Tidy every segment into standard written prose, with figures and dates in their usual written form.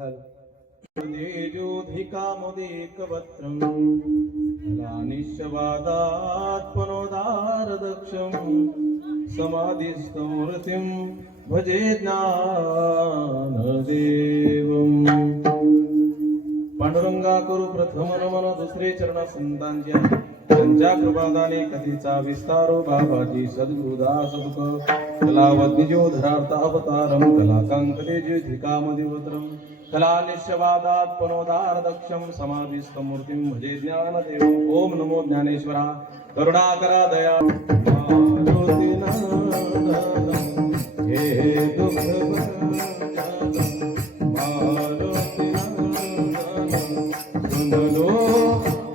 तेजोधिकामुदेकवक्त्रं फलानिश्चवादात्मनोदारदक्षं समाधिस्थमूर्तिं भजे ज्ञानदेवम्. पांडुरंगा करू प्रथम नमन दुसरे चरण संतांच्या त्यांच्या कृपादाने कथेचा विस्तारो बाबाजी सद्गुरुदास दुख कलावद्निजो धरार्थ अवतारम कलाकांकतेजिधिकामदिवत्रम कलानिश्चवादात्मनोदार दक्षम समाधिस्थमूर्तिं भजे ज्ञानदेव. ओम नमो ज्ञानेश्वरा करुणाकरा दया हे दुःख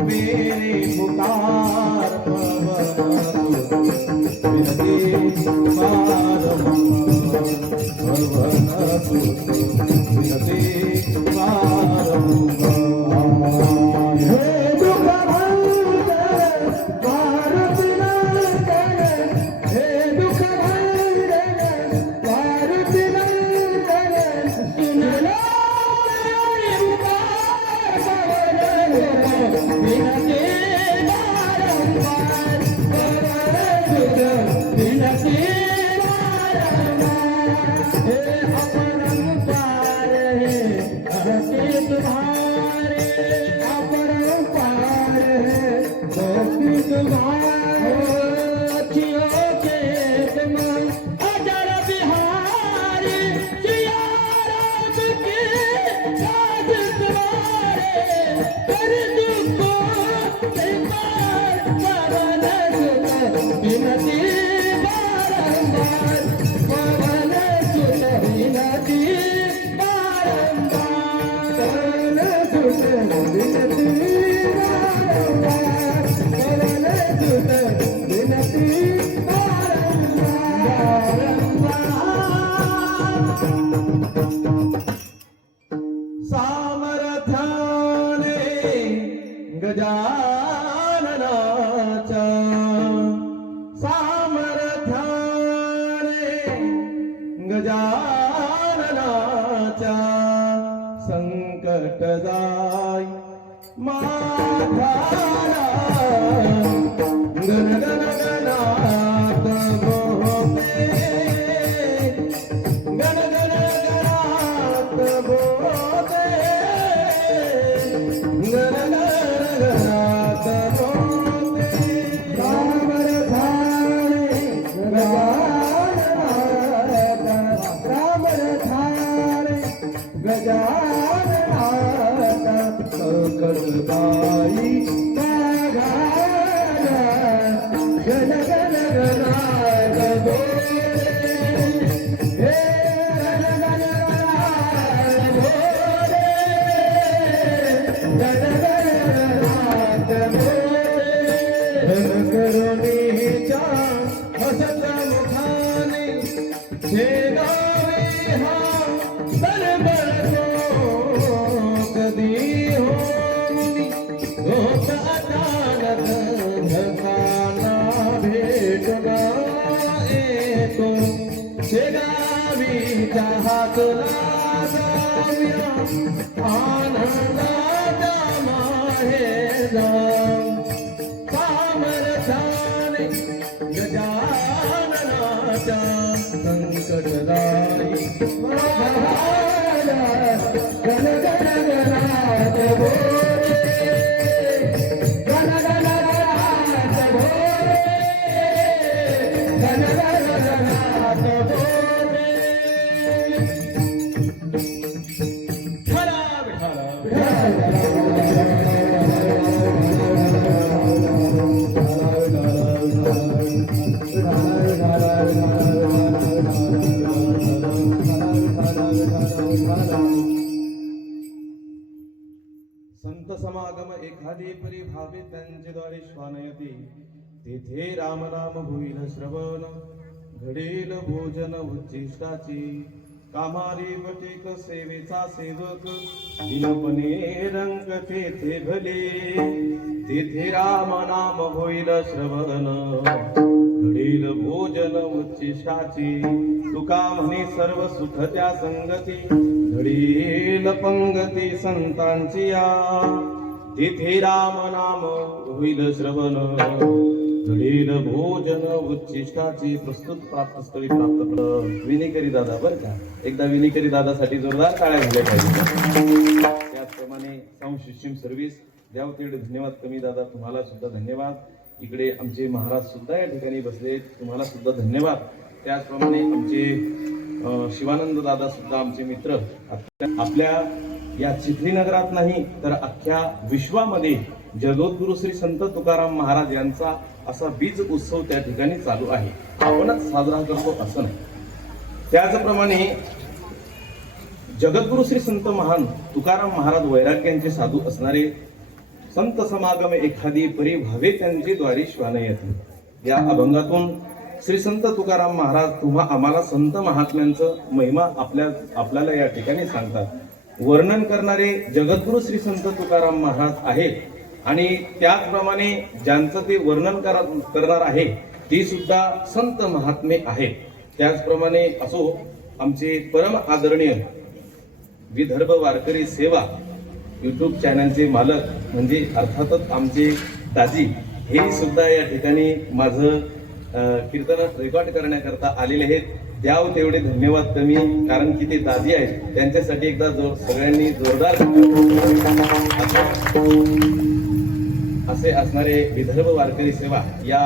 मेरी पुकार गजाननाचा सामर्थ्याने गजाननाचा संकट जाय माधारा गण गण गणात बोते गण गण गणात बोते गण गण संत समागम एखादी परिभावे त्यांच्याद्वारे श्वानयती तेथे राम नाम होईल श्रवण घडेल भोजन उच्चिष्टाची कामारी बटेक सेवेचा सेवक दिनपणे रंग तेथे भले तेथे राम नाम होईल श्रवण घडेल भोजन उच्चिष्टाची तुका म्हणे सर्व सुख त्या संगती घडेल घडेल पंगती संतांची या, तिथे राम नाम होईल श्रवण, घडेल भोजन उच्छिष्टाची. प्रस्तुत प्राप्त स्थळी प्राप्त विनिकरी दादा बरं का, एकदा विनिकरी दादासाठी जोरदार टाळ्या झाल्या पाहिजे. त्याचप्रमाणे साऊंड सिस्टीम सर्व्हिस द्याव तेवढे धन्यवाद कमी दादा, तुम्हाला सुद्धा धन्यवाद. इकडे आमचे महाराज सुद्धा या ठिकाणी बसले, तुम्हाला सुद्धा धन्यवाद. त्याचप्रमाणे आमचे शिवानंद दादा सुद्धा आमचे मित्र आपल्या या चिखली नगरात नाही तर अख्ख्या विश्वामध्ये जगद्गुरु श्री संत तुकाराम महाराज यांचा असा बीज उत्सव त्या ठिकाणी चालू आहे. आपणच साजरा करतो असं नाही. त्याचप्रमाणे जगद्गुरु श्री संत महान तुकाराम महाराज वैराग्यांचे साधू असणारे, संत समागम एखादी परी भावे त्यांचे द्वारी श्वान येते. या अभंगातून श्री संत तुकाराम महाराज तुम्हा आम्हाला संत महात्म्यांचं महिमा आपल्याला या ठिकाणी सांगतात. वर्णन करणारे जगद्गुरु श्री संत तुकाराम महाराज आहेत आणि त्याचप्रमाणे ज्यांचं ते वर्णन करणार आहे ती सुद्धा संत महात्मे आहेत. त्याचप्रमाणे असो आमचे परम आदरणीय विदर्भ वारकरी सेवा युट्यूब चॅनलचे मालक म्हणजे अर्थातच आमचे दाजी, हे सुद्धा या ठिकाणी माझं कीर्तन रेकॉर्ड करण्याकरता आलेले आहेत. द्याव तेवढे धन्यवाद कमी, कारण की ते दाजी आहेत. त्यांच्यासाठी एकदा सगळ्यांनी जोरदार असे असणारे विदर्भ वारकरी सेवा, या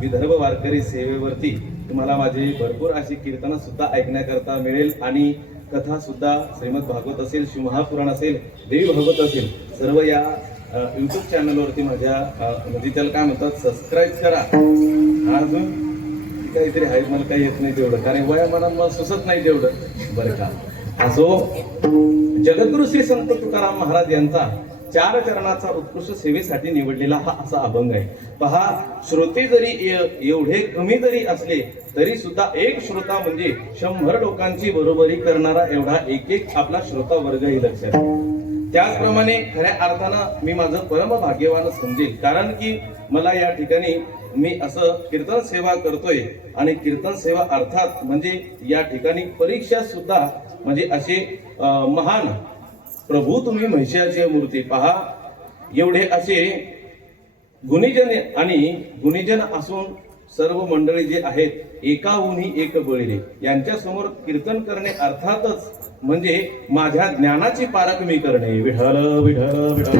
विदर्भ वारकरी सेवेवरती तुम्हाला माझी भरपूर अशी कीर्तनं सुद्धा ऐकण्याकरता मिळेल आणि कथा सुद्धा श्रीमद भागवत असेल, शिवमहापुराण असेल, देवी भागवत असेल, सर्व या युट्यूब चॅनलवरती माझ्या म्हणजे त्याला काय म्हणतात सबस्क्राईब करा. अजून काहीतरी आहे, मला काही येत नाही तेवढं, कारण वयामानात मला सुचत नाही तेवढं बरं का. असो जगद्गुरु श्री संत तुकाराम महाराज यांचा 4 चरणाचा उत्कृष्ट सेवेसाठी निवडलेला हा असा अभंग आहे. पहा, श्रोते जरी एवढे कमी जरी असले तरी सुद्धा एक श्रोता म्हणजे 100 लोकांची बरोबरी करणारा एवढा एक आपला श्रोता वर्ग ही लक्षात. त्याचप्रमाणे खऱ्या अर्थानं मी माझं परम भाग्यवान समजेल, कारण की मला या ठिकाणी मी असं कीर्तन सेवा करतोय आणि कीर्तन सेवा अर्थात म्हणजे या ठिकाणी परीक्षा सुद्धा म्हणजे असे महान प्रभू तुम्ही महिषाची मूर्ती. पहा, एवढे असे गुणीजन आणि गुणीजन असून सर्व मंडळी जे आहेत एकाहूनही एक बळीले, यांच्या समोर कीर्तन करणे अर्थातच म्हणजे माझ्या ज्ञानाची पारख मी करणे. विठ्ठल विठ्ठल विठ्ठल.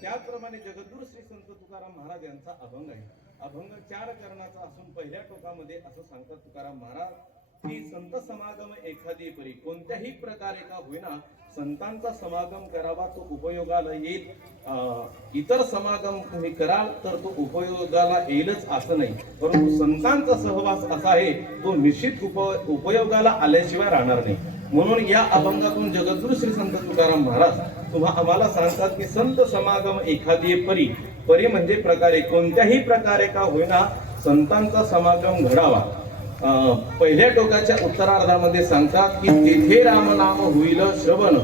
त्याचप्रमाणे जगद्गुरु श्री संत तुकाराम महाराज यांचा अभंग आहे. अभंग 4 चरणाचा असून पहिल्या टोकामध्ये असं सांगतात तुकाराम महाराज की संत समागम एखादी परी, कोणत्याही प्रकारे का होईना संतांचा समागम करावा, तो उपयोगाला येईल. इतर समागम तुम्ही कराल तर तो उपयोगाला येईलच असं नाही, परंतु संतांचा सहवास असा आहे तो निश्चित उपयोगाला आल्याशिवाय राहणार नाही. म्हणून या अभंगातून जगद्गुरु श्री संत तुकाराम महाराज आम्हाला सांगतात की संत समागम एखादी परी, परी म्हणजे प्रकारे, कोणत्याही प्रकारे का होईना संतांचा समागम घडावा. पहिल्या टोकाच्या उत्तरार्धामध्ये सांगतात की तेथे राम नाम होईल श्रवण,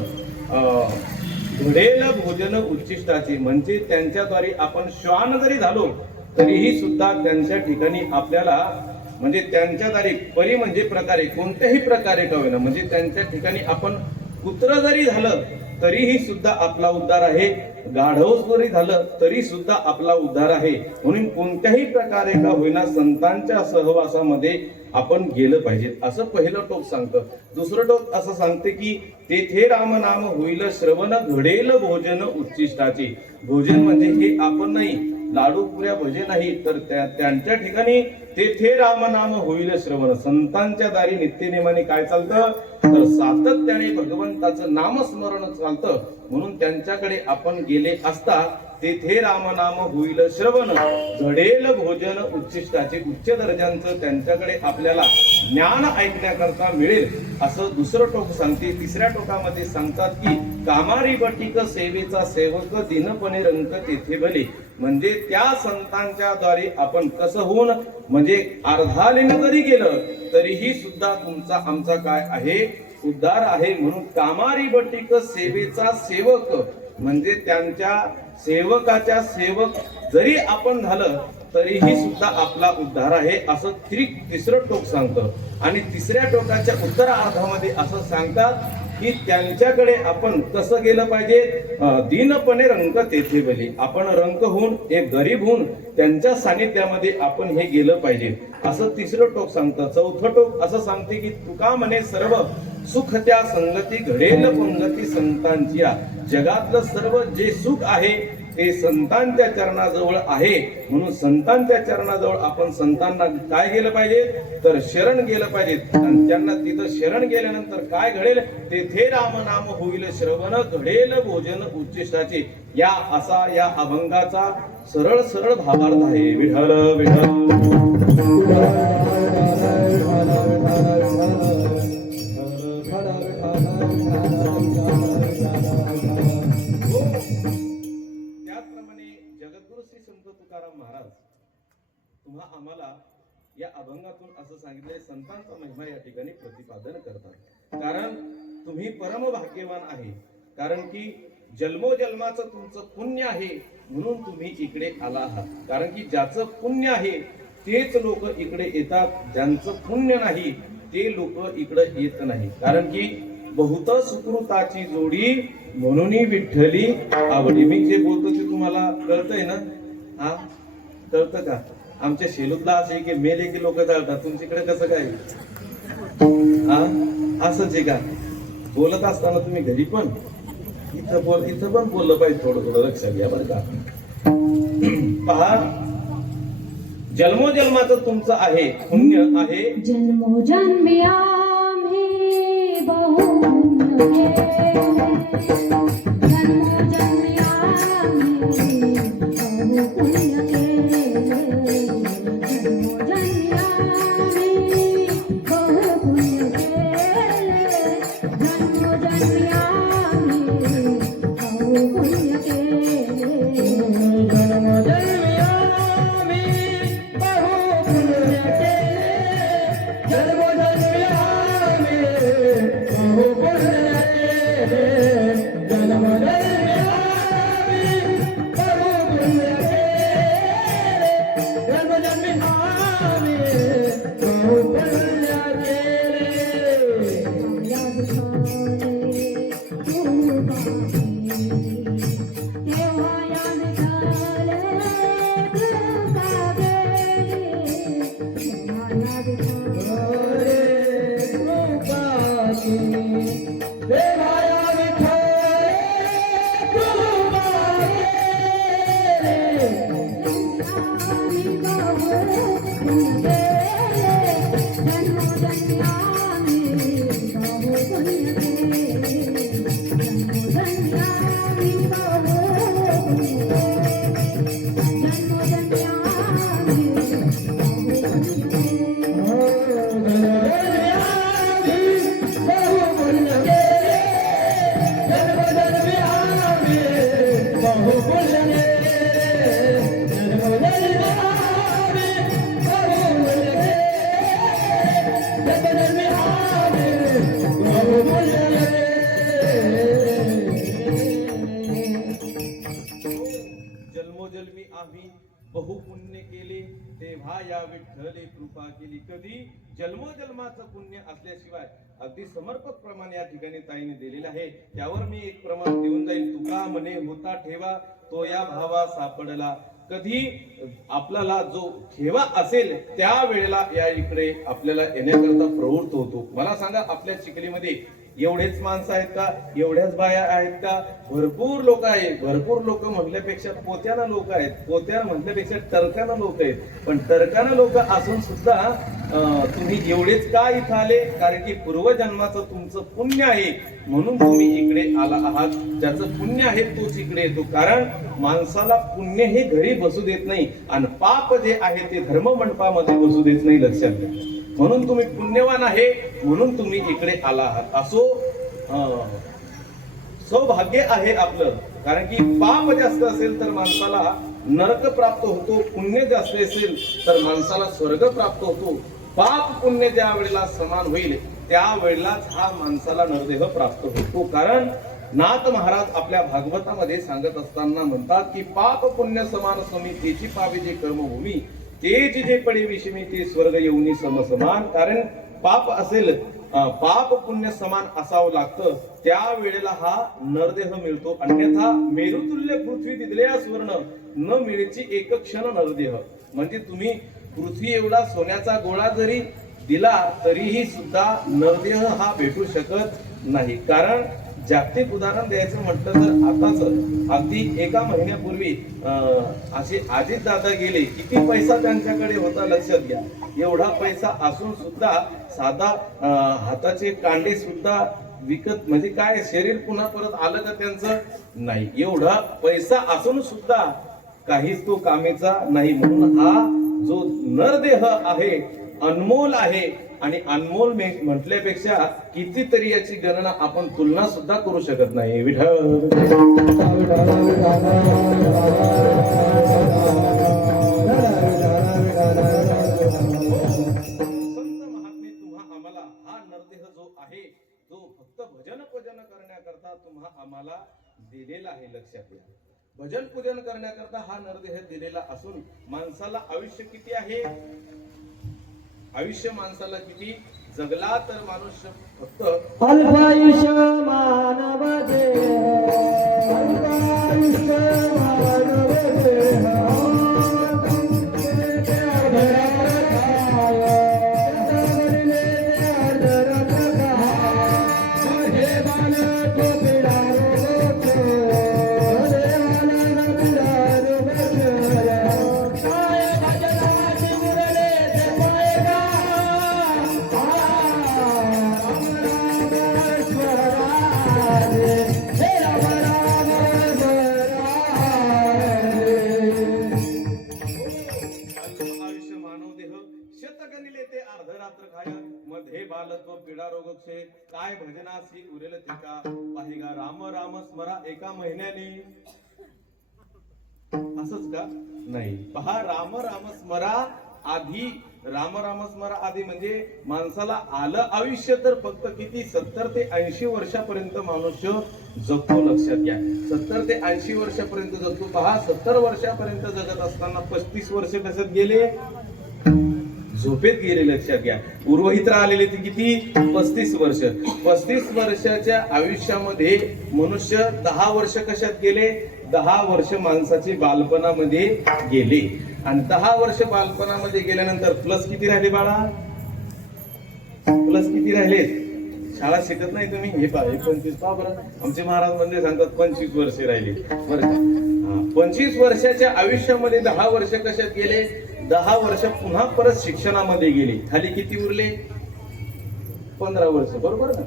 घडेल भोजन उच्छिष्टाची. म्हणजे त्यांच्याद्वारे आपण श्वान जरी झालो तरीही सुद्धा त्यांच्या ठिकाणी आपल्याला म्हणजे त्यांच्याद्वारे परी म्हणजे प्रकारे, कोणत्याही प्रकारे का होईना म्हणजे त्यांच्या ठिकाणी आपण कुत्र जरी झालं तरीही सुद्धा आपला उद्धार आहे, गाढव जरी झालं तरी सुद्धा आपला उद्धार आहे. म्हणून कोणत्याही प्रकारे का होईना संतांच्या सहवासामध्ये आपण गेलं पाहिजे असं पहिलं टोक सांगतं. दुसरं टोक असं सांगते की तेथे राम नाम होईल श्रवण, घडेल भोजन उच्छिष्टाचे. भोजन म्हणजे हे आपण नाही, लाडू पुऱ्या भजे नाही, तर त्यांच्या ठिकाणी तेथे राम नाम होईल श्रवण. संतांच्या दारी नित्यनेमाने काय चालतं तर सातत्याने भगवंताचं नामस्मरण चालतं. म्हणून त्यांच्याकडे आपण गेले असता तेथे रामनाम होईल श्रवण, घडेल भोजन उच्छिष्टाचे. उच्च दर्जांचं त्यांच्याकडे आपल्याला ज्ञान ऐकण्याकरता मिळेल असं दुसरं टोक सांगते. तिसऱ्या टोकामध्ये सांगतात की कामारी बटिक सेवेचा सेवक, दिनपणे रंक तेथे भले. म्हणजे त्या संतांच्या द्वारे आपण कसं होऊन म्हणजे अर्धालीन जरी गेलं तरीही सुद्धा तुमचा आमचा काय आहे उद्धार आहे. म्हणून कामारी बटिक सेवेचा सेवक म्हणजे त्यांच्या सेवकाच्या सेवक जरी आपण झालं तरीही सुद्धा आपला उद्धार आहे असं तिसरं टोक सांगतं. आणि तिसऱ्या टोकाच्या उत्तरार्धामध्ये असं सांगतात की त्यांच्याकडे आपण कसं गेलं पाहिजे, दीनपणे रंक तेथे बली. आपण रंक होऊन, एक गरीब होऊन त्यांच्या सानिध्यामध्ये आपण हे गेलं पाहिजे असं तिसरं टोक सांगतं. चौथं टोक असं सांगते की तुका म्हणे सर्व सुख त्या संगती घडेल पंगती संतांची. जगातलं सर्व जे सुख आहे ते संतांच्या चरणाजवळ आहे. म्हणून संतांच्या चरणाजवळ आपण संतांना काय गेलं पाहिजे तर शरण गेलं पाहिजे. आणि त्यांना तिथं शरण गेल्यानंतर काय घडेल, तेथे राम नाम होईल श्रवण, घडेल भोजन उच्चिष्टाचे. या असा या अभंगाचा सरळ सरळ भावार्थ आहे. विठ्ठल विठ्ठल आम्हाला या अभंगातून असं सांगितलंय, संतांचा महिमा या ठिकाणी प्रतिपादन करतात. कारण तुम्ही परम भाग्यवान आहे, कारण की जन्मोजन्माचं तुमचं पुण्य आहे म्हणून तुम्ही इकडे आला आहात. कारण की ज्याचं पुण्य आहे तेच लोक इकडे येतात, ज्यांचं पुण्य नाही ते लोक इकडे येत नाही. कारण की बहुत सुकृताची जोडी म्हणून विठ्ठली आवडी. मी जे बोलतो ते तुम्हाला कळतंय ना? हा, कळतं का? आमच्या शेलूतला असे की मेले की लोक चालतात, तुमच्याकडे कसं काय? असंच आहे का? बोलत असताना तुम्ही घरी पण इथं पण बोललं पाहिजे. थोडं थोडं लक्षात घ्या बरं का. पहा, जन्मोजन्माचं तुमचं आहे पुण्य आहे. जन्मोजन्मी आम्ही बहुपुण्य जन्मोजन्मी आम्ही बहुपुण्य केले तेव्हा या विठ्ठले कृपा केली. कधी जन्मोजन्माचं पुण्य असल्याशिवाय अगदी समर्पक प्रमाण या ठिकाणी ताईने दिलेलं आहे. त्यावर मी एक प्रमाण देऊन जाईल. तुका म्हणे होता ठेवा तो या भावा सापडला. कधी आपल्याला जो ठेवा असेल त्या वेळेला या इकडे आपल्याला येण्याकरता प्रवृत्त होतो. मला सांगा, आपल्या चिखलीमध्ये एवढेच माणसं आहेत का? एवढ्याच बाया आहेत का? भरपूर लोक आहेत. भरपूर लोक म्हटल्यापेक्षा पोत्यानं लोक आहेत. पोत्यानं म्हटल्यापेक्षा टरकानं लोक आहेत. पण टरकानं लोक असून सुद्धा तुम्ही एवढेच का इथं आले? कारण की पूर्वजन्माचं तुमचं पुण्य आहे म्हणून तुम्ही इकडे आला आहात. ज्याचं पुण्य आहे तोच इकडे येतो. कारण माणसाला पुण्य हे घरी बसू देत नाही आणि पाप जे आहे ते धर्ममंडपामध्ये बसू देत नाही. लक्षात घ्या. म्हणून तुम्ही पुण्यवान आहे म्हणून तुम्ही इकडे आला आहात. असो सौभाग्य आहे आपलं. कारण की पाप जास्त असेल तर माणसाला नरक प्राप्त होतो, पुण्य जास्त असेल तर माणसाला स्वर्ग प्राप्त होतो. पाप पुण्य ज्या वेळेला समान होईल त्यावेळेलाच हा माणसाला नरदेह प्राप्त होतो. कारण नाथ महाराज आपल्या भागवतामध्ये सांगत असताना म्हणतात की पाप पुण्य समान समी तेची पावे जे कर्मभूमी तेची जे पडे विषमी ते स्वर्ग येऊनी समसमान. कारण पाप असेल पाप पुण्य समान असावं लागतं त्या वेळेला हा नरदेह मिळतो. अन्यथा मेरुतुल्य पृथ्वी दिदल्या सुवर्ण न मिळेची एक क्षण नरदेह. म्हणजे तुम्ही पृथ्वी एवढा सोन्याचा गोळा जरी दिला तरीही सुद्धा नरदेह हा भेटू शकत नाही. कारण जागतिक उदाहरण द्यायचं म्हटलं तर आताच अगदी एका महिन्यापूर्वी असे अजित दादा गेले. किती पैसा त्यांच्याकडे होता लक्षात घ्या. एवढा पैसा असून सुद्धा साधा हाताचे कांडे सुद्धा विकत म्हणजे काय शरीर पुन्हा परत आलं का त्यांचं नाही. एवढा पैसा असून सुद्धा काहीच तो कामेचा नाही. म्हणून हा जो नरदेह आहे अनमोल आहे. आणि अनमोल म्हटल्यापेक्षा कितीतरी याची गणना आपण तुलना सुद्धा करू शकत नाही. विठ्ठल संत महात्मे तुम्हा आम्हाला हा नरदेह जो आहे तो फक्त भजन पूजन करण्याकरता तुम्हा आम्हाला दिलेला आहे. लक्षात घ्या. भजन पूजन करण्याकरता हा नरदेह दिलेला असून माणसाला आयुष्य किती आहे. आयुष्य माणसाला किती जगला तर माणूस फक्त अल्पायुष्य मानव देह अल्पायुष्य मानव देह काय भजनासी उरेल तिका पाहिगा राम राम स्मरा एका महिन्याने. असंच का नाही. पहा राम राम स्मरा आधी राम राम स्मरा आधी म्हणजे माणसाला आलं आयुष्य तर फक्त किती 70 ते 80 वर्षापर्यंत मनुष्य जगतो. लक्षात घ्या. 70 ते 80 वर्षापर्यंत जगतो. पहा 70 वर्षापर्यंत जगत असताना 35 वर्ष कशात गेले झोपेत गेले. लक्षात घ्या. उर्वहित्र आलेले ते किती 35 वर्ष. 35 वर्षाच्या आयुष्यामध्ये मनुष्य 10 वर्ष कशात गेले 10 वर्ष माणसाचे बालपणामध्ये गेले. आणि 10 वर्ष बालपणामध्ये गेल्यानंतर प्लस किती राहिले बाळा. प्लस किती राहिले. शाळा शिकत नाही तुम्ही. हे पहा 25 पहा बरं. आमचे महाराज म्हणजे सांगतात 25 वर्ष राहिले बरं का. 25 वर्षाच्या आयुष्यामध्ये 10 वर्ष कशात गेले 10 वर्ष पुन्हा परत शिक्षणामध्ये गेले. खाली किती उरले 15 वर्ष. बरोबर ना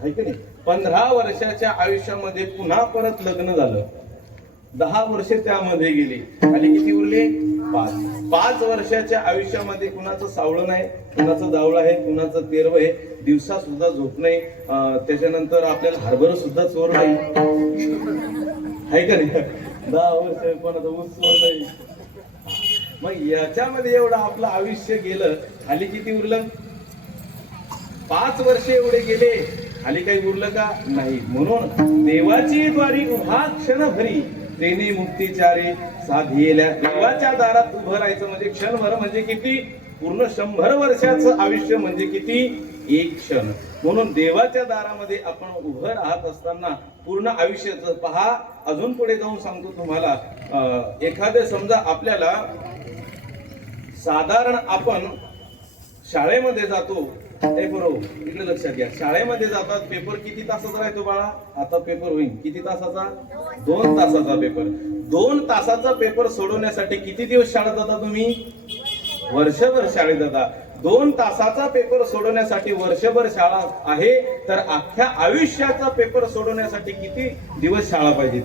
आहे की नाही. 15 वर्षाच्या आयुष्यामध्ये पुन्हा परत लग्न झालं. 10 वर्ष त्यामध्ये गेली. खाली किती उरले 5 वर्षाच्या आयुष्यामध्ये कुणाचं सावळं नाही कुणाचं जावळं आहे कुणाचं तेरव आहे. दिवसा सुद्धा झोप नाही. त्याच्यानंतर आपल्याला हरभर सुद्धा चोर नाही आहे का नाही. 10 वर्ष कोणाचा ऊस चोर नाही. मग याच्यामध्ये एवढं आपलं आयुष्य गेलं. खाली किती उरलं 5 वर्ष एवढे गेले. खाली काही उरलं का नाही. म्हणून देवाची द्वारी उभा क्षण भरी तेने मुक्तीचारे साधियेल्या. देवाच्या दारात उभं राहायचं म्हणजे क्षणभर म्हणजे किती पूर्ण 100 वर्षाचं आयुष्य म्हणजे किती एक क्षण. म्हणून देवाच्या दारामध्ये आपण उभं राहत असताना पूर्ण आयुष्याचं पहा. अजून पुढे जाऊन सांगतो तुम्हाला. एखादं समजा आपल्याला साधारण आपण शाळेमध्ये जातो. हे बरोबर इकडे लक्षात घ्या. शाळेमध्ये जातात पेपर किती तासाचा राहतो बाळा. आता पेपर होईल किती तासाचा 2 तासाचा पेपर. 2 तासाचा पेपर सोडवण्यासाठी किती दिवस शाळेत जाता तुम्ही वर्षभर शाळेत जाता. 2 तासाचा पेपर सोडवण्यासाठी वर्षभर शाळा आहे तर अख्ख्या आयुष्याचा पेपर सोडवण्यासाठी किती दिवस शाळा पाहिजे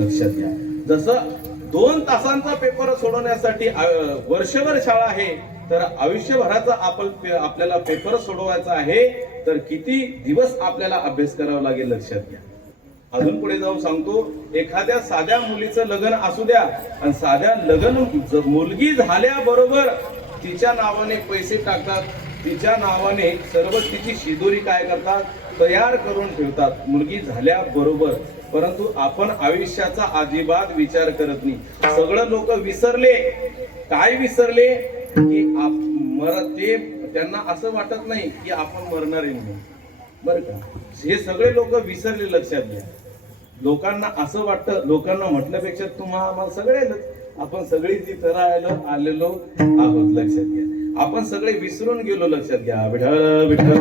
लक्षात घ्या. जसं 2 तासांचा पेपर सोडवण्यासाठी वर्षभर शाळा आहे तर आयुष्यभराचा आपल्याला पेपर सोडवायचा आहे तर किती दिवस आपल्याला अभ्यास करावा लागेल लक्षात घ्या. अजून पुढे जाऊन सांगतो. एखाद्या साध्या मुलीचं लग्न असू द्या आणि साध्या लग्न मुलगी झाल्याबरोबर तिच्या नावाने पैसे टाकतात. तिच्या नावाने सर्व तिची शिदोरी काय करतात तयार करून ठेवतात मुलगी झाल्याबरोबर, परंतु आपण आयुष्याचा अजिबात विचार करत नाही. सगळं लोक विसरले. काय विसरले? की ते त्यांना असं वाटत नाही की आपण मरणार आहे म्हणून, बरं का. हे सगळे लोक विसरले, लक्षात घ्या. लोकांना असं वाटतं, लोकांना म्हटल्यापेक्षा आम्हाला सगळे आपण सगळे तिथं आलेलो आहोत, लक्षात घ्या. आपण सगळे विसरून गेलो, लक्षात घ्या. विठ्ठल विठ्ठल आपण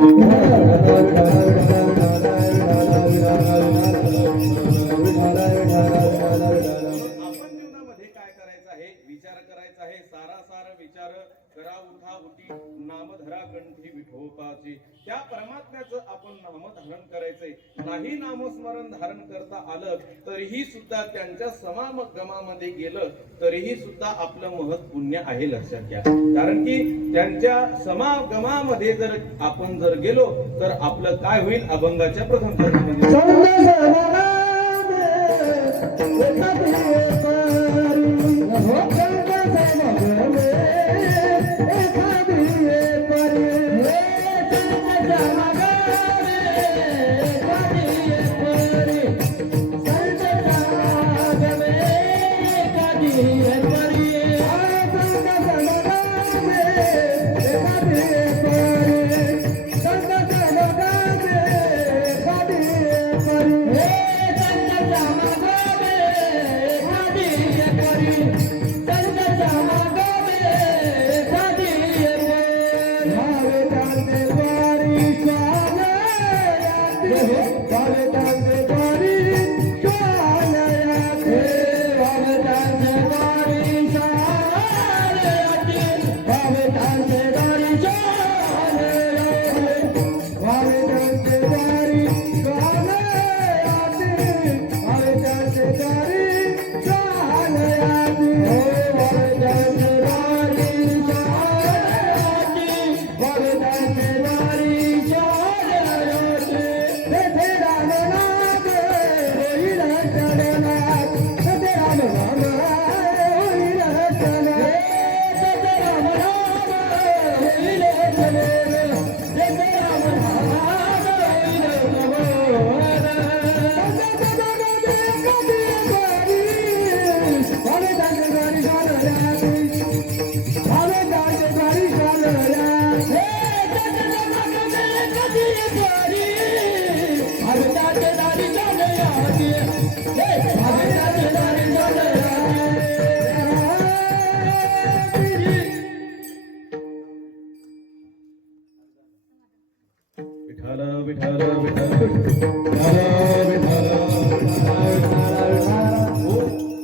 जीवनामध्ये काय करायचं आहे? विचार करायचा आहे. सारासार विचार करा उठा उठी, नामधरा कंठी विठोबाचे. त्या परमात्म्याचं आपण नामधारण करायचंय. नाही नामस्मरण धारण करता आलं तरीही सुद्धा त्यांच्या समागमामध्ये गेलं तरीही सुद्धा आपलं महत् पुण्य आहे, लक्षात घ्या. कारण की त्यांच्या समागमामध्ये जर आपण गेलो तर आपलं काय होईल? अभंगाच्या प्रथम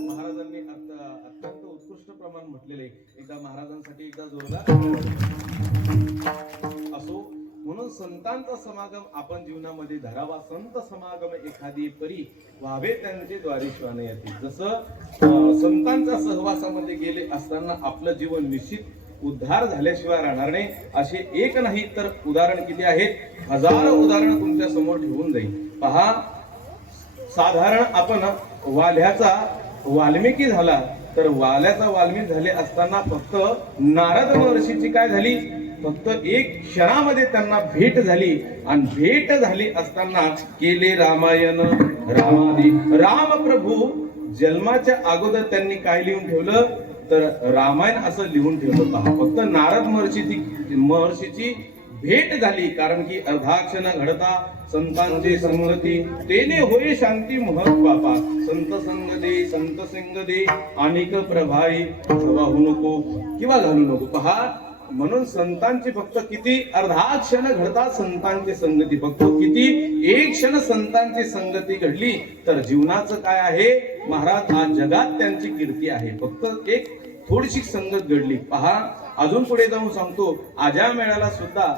महाराजांनी अत्यंत उत्कृष्ट प्रमाण म्हटलेले. एकदा महाराजांसाठी एकदा जोरदार असो. म्हणून संतांचा समागम आपण जीवनामध्ये धरावा. संत समागम एखादी परी व्हावे त्यांचे द्वारी श्वान येते. जसं संतांच्या सहवासामध्ये गेले असताना आपलं जीवन निश्चित उद्धार झाल्याशिवाय राहणार नाही. असे एक नाही तर उदाहरण किती आहेत? हजारो उदाहरण तुमच्या समोर ठेवून जाईल. पहा, साधारण आपण वाल्याचा वाल्मिकी झाला तर वाल्याचा वाल्मिकी झाले असताना फक्त नारद महर्षीची काय झाली? फक्त एक क्षणामध्ये त्यांना भेट झाली. आणि भेट झाली असताना केले रामायण रामादी. राम प्रभू जन्माच्या अगोदर त्यांनी काय लिहून ठेवलं? तर रामायण असं लिहून ठेवलं. पहा, फक्त नारद महर्षीची भेट झाली. कारण की अर्धाक्षण घडता संतांचे संगती, तेने होय शांती महत् बापा. संत संग दे अनेक प्रभाई, प्रवाहू नको किंवा घालू नको. पहा, म्हणून संतांची फक्त किती? अर्धा क्षण घडता संतांची संगती. फक्त किती? एक क्षण संतांची संगती घडली तर जीवनाचं काय आहे? महाराज, आज जगात त्यांची कीर्ती आहे. फक्त एक थोडीशी संगत घडली. पहा, अजून पुढे जाऊन सांगतो. आजा मेळ्याला सुद्धा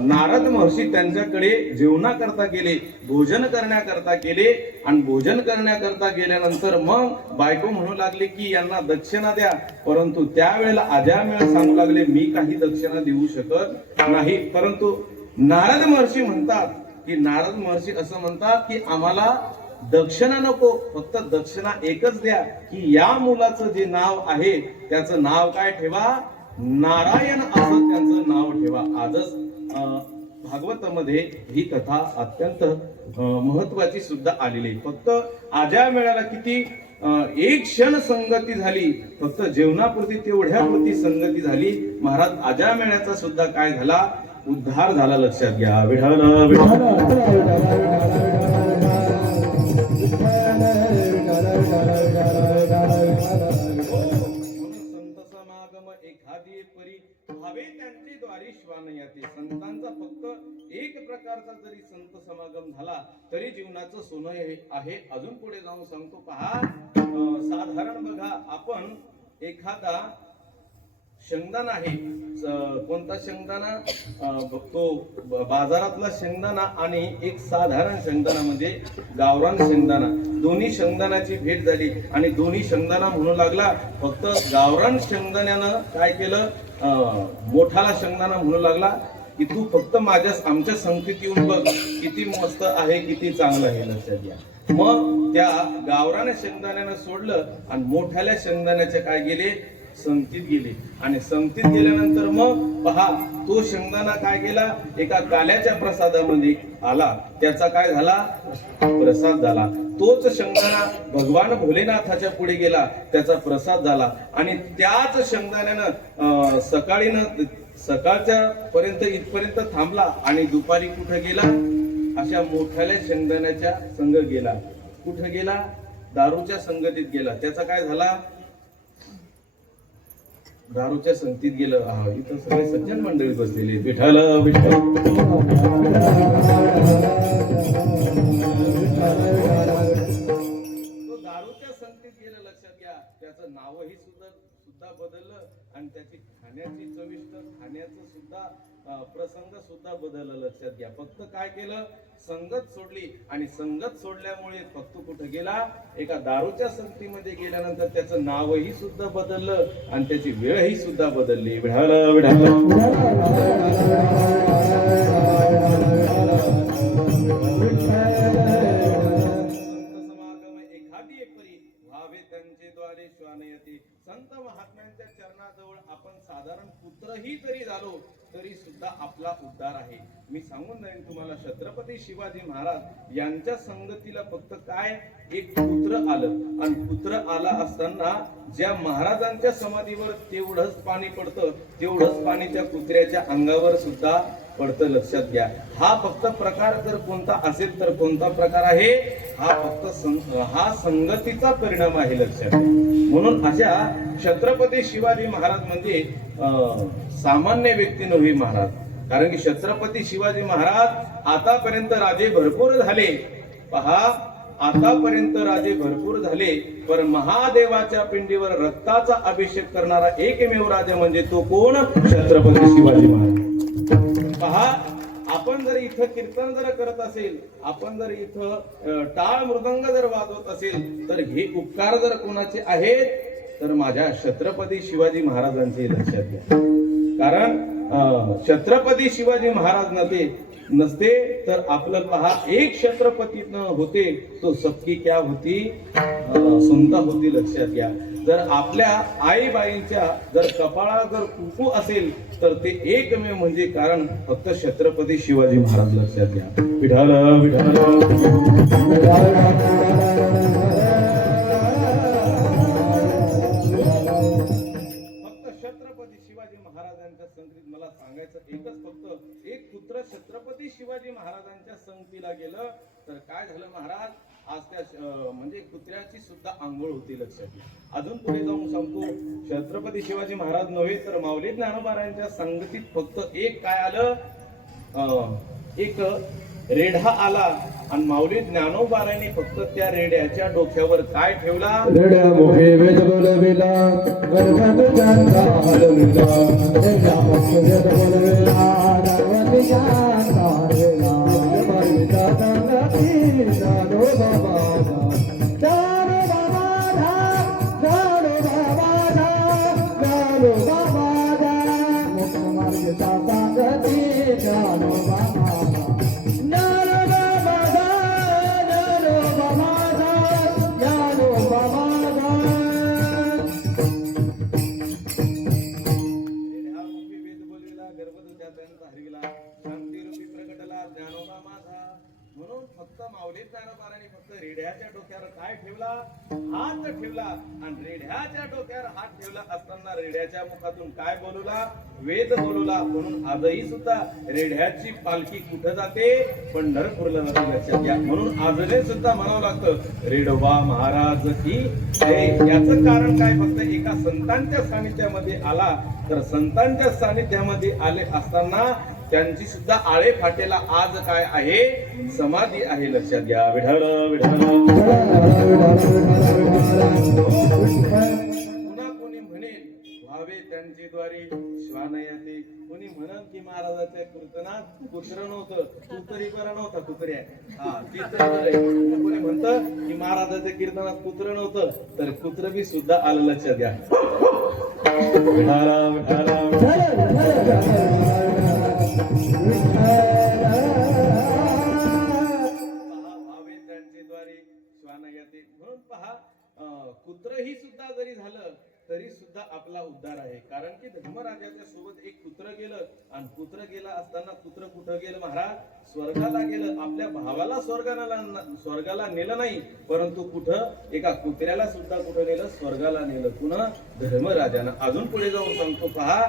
नारद महर्षी त्यांच्याकडे जेवणाकरता गेले, भोजन करण्याकरता गेले. आणि भोजन करण्याकरता गेल्यानंतर मग बायको म्हणू लागली की यांना दक्षिणा द्या. परंतु त्यावेळेला आजामेळ सांगू लागले, मी काही दक्षिणा देऊ शकत नाही. परंतु नारद महर्षी म्हणतात की असं म्हणतात की आम्हाला दक्षिणा नको, फक्त दक्षिणा एकच द्या की या मुलाचं जे नाव आहे त्याचं नाव काय ठेवा? नारायण असं त्यांचं नाव ठेवा. आजच भागवतामध्ये ही कथा अत्यंत महत्वाची सुद्धा आलेली आहे. फक्त आज्या मेळ्याला किती एक क्षण संगती झाली, फक्त जेवणापुरती तेवढ्यापुरती संगती झाली. महाराज आज्या मेळ्याचा सुद्धा काय झाला, उद्धार झाला. लक्षात घ्या. विठ्ठल संत समागम एखादी परी भावे त्यांचे द्वारी श्वान याते. संतांचा फक्त एक प्रकारचा जरी संत समागम झाला तरी जीवनाचं सोनं हे आहे. अजून पुढे जाऊन सांगतो पहा. साधारण बघा, आपण एखादा शेंगदाणा आहे, कोणता शेंगदाणा बघतो, बाजारातला शेंगदाणा आणि एक साधारण शेंगदाणा म्हणजे गावरान शेंगदाणा, दोन्ही शेंगदाण्याची भेट झाली आणि दोन्ही शेंगदाणा म्हणू लागला. फक्त गावरान शेंगदाण्यानं काय केलं, मोठाला शेंगदाणा म्हणू लागला की तू फक्त आमच्या संगतीत येऊन बघ, किती मस्त आहे, किती चांगलं आहे. लक्षात घ्या. मग त्या गावरान शेंगदाण्यानं सोडलं आणि मोठ्याल्या शेंगदाण्याचे काय गेले, संगतीत गेले. आणि संगतीत गेल्यानंतर मग पहा, तो शेंगदाणा काय केला, एका काल्याच्या प्रसादामध्ये आला, त्याचा काय झाला, प्रसाद झाला. तोच शेंगदाणा भगवान भोलेनाथाच्या पुढे गेला, त्याचा प्रसाद झाला. आणि त्याच शेंगदाण्यानं सकाळच्या पर्यंत इथपर्यंत थांबला आणि दुपारी कुठे गेला, अशा मोठ्याल्या शेंगदाण्याच्या संग गेला. कुठे गेला, दारूच्या संगतीत गेला. त्याचा काय झाला, दारूच्या संगतीत गेलं. इथं सगळे सज्जन मंडळी बसलेली. विठ्ठल विठ्ठल. तो दारूच्या संगतीत गेलं. लक्षात घ्या. त्याचं नावही सुद्धा बदललं आणि त्याची खाण्याची चविष्ट खाण्याचं सुद्धा प्रसंग सुद्धा बदललं. लक्षात घ्या. फक्त काय केलं, संगत सोडली आणि संगत सोडल्यामुळे फक्त कुठं गेला, एका दारूच्या संगतीमध्ये गेल्यानंतर त्याचं नावही सुद्धा बदललं आणि त्याची वेळही सुद्धा बदलली. विठ्ठल संत महात्म्यांच्या चरणाजवळ आपण साधारण पुत्रही जरी झालो तरी सुद्धा आपला उद्धार आहे. मी सांगून जाईन तुम्हाला, छत्रपती शिवाजी महाराज यांच्या संगतीला फक्त काय, एक पुत्र आलं आणि पुत्र आला असताना ज्या महाराजांच्या समाधीवर तेवढंच पाणी पडतं, तेवढंच पाणी त्या कुत्र्याच्या अंगावर सुद्धा पडतं. लक्षात घ्या. हा फक्त प्रकार जर कोणता असेल तर कोणता प्रकार आहे, हा फक्त हा संगतीचा परिणाम आहे. लक्षात घ्या. म्हणून अशा छत्रपती शिवाजी महाराज म्हणजे सामान्य व्यक्ती नव्हे महाराज. कारण की छत्रपती शिवाजी महाराज आतापर्यंत राजे भरपूर झाले. पहा, आतापर्यंत राजे भरपूर झाले, पण महादेवाच्या पिंडीवर रक्ताचा अभिषेक करणारा एकमेव राजा म्हणजे तो कोण, छत्रपती शिवाजी महाराज. पहा, आपण जर इथं कीर्तन जर करत असेल, आपण जर इथं टाळ मृदंग जर वाजवत असेल तर हे उपकार जर कोणाचे आहेत तर माझ्या छत्रपती शिवाजी महाराजांचे. लक्षात घ्या. कारण छत्रपती शिवाजी महाराज नसते तर आपलं पहा, एक छत्रपती होते तो सबकी क्या होती, सुनता होती. लक्षात घ्या. जर आपल्या आईबाईंच्या जर कपाळा जर कुंकू असेल तर ते एकमेव म्हणजे कारण फक्त छत्रपती शिवाजी महाराज. लक्षात घ्या. विठ्ठल मला सांगायचं एकच, फक्त एक पुत्र छत्रपती शिवाजी महाराजांच्या संगतीला गेलं तर काय झालं महाराज, आज त्या म्हणजे कुत्र्याची सुद्धा आंघोळ होती. लक्षात घ्या. अजून पुढे जाऊन सांगतो, छत्रपती शिवाजी महाराज नव्हे तर माऊली ज्ञानोबारायांच्या संगतीत फक्त एक काय आलं, एक रेढा आला आणि माऊली ज्ञानोबारांनी फक्त त्या रेड्याच्या डोक्यावर काय ठेवला, रेड्या मोठे वेद बोलविला, गणपत जानता हलविला, रेड्या मोठे वेद बोलविला, गणपत जानता हलविला, माऊलीचा संगती जानो बाबा जानो बाबा जानो बाबा जानो बाबा माऊलीचा संगती जानो बाबा तुझ्या त्यांचा हरविला शांतीरूपी प्रगटला ज्ञानोबा माझा. म्हणून फक्त माऊली ज्ञानोबारांनी फक्त रेड्याच्या डोक्यावर काय ठेवला? हात ठेवला. आणि रेड्याच्या डोक्यावर हात ठेवला असताना रेड्याच्या मुखातून काय बोलवला? वेद बोलवला. म्हणून आजही सुद्धा रेड्याची पालखी कुठं जाते? पंढरपूरला जाते, लक्षात घ्या. म्हणून आजही सुद्धा म्हणावं लागतं रेडोबा महाराज की जय. याचं कारण काय? फक्त एका संतांच्या सानिध्यामध्ये आला. तर संतांच्या सानिध्यामध्ये आले असताना त्यांची सुद्धा आळे फाटेला आज काय आहे? समाधी आहे, लक्षात घ्या. विठ्ठल विठ्ठल. पुन्हा कोणी म्हणेल व्हावे त्यांचे द्वारे श्वानयाते. कोणी म्हणल की महाराजाच्या कीर्तनात कुत्र नव्हतं, कुत्री बरा नव्हता, कुत्र्या हा ते तर बरं आहे. कोणी म्हणतं की महाराजाच्या कीर्तनात कुत्र नव्हतं, तर कुत्र बी सुद्धा आलं, लक्षात घ्या. विठाला विठाला भावे त्यांचे द्वारे श्वान येते. म्हणून पहा कुत्र ही सुद्धा जरी झालं तरी सुद्धा आपला उद्धार आहे. कारण की धर्मराजाच्या सोबत एक कुत्र गेलं आणि कुत्र गेला असताना कुत्र कुठं गेलं महाराज? स्वर्गाला गेलं. आपल्या भावाला स्वर्गाला नेलं नाही, परंतु कुठं एका कुत्र्याला सुद्धा कुठं नेलं? स्वर्गाला नेलं. पुन्हा धर्मराजानं. अजून पुढे जाऊन सांगतो पहा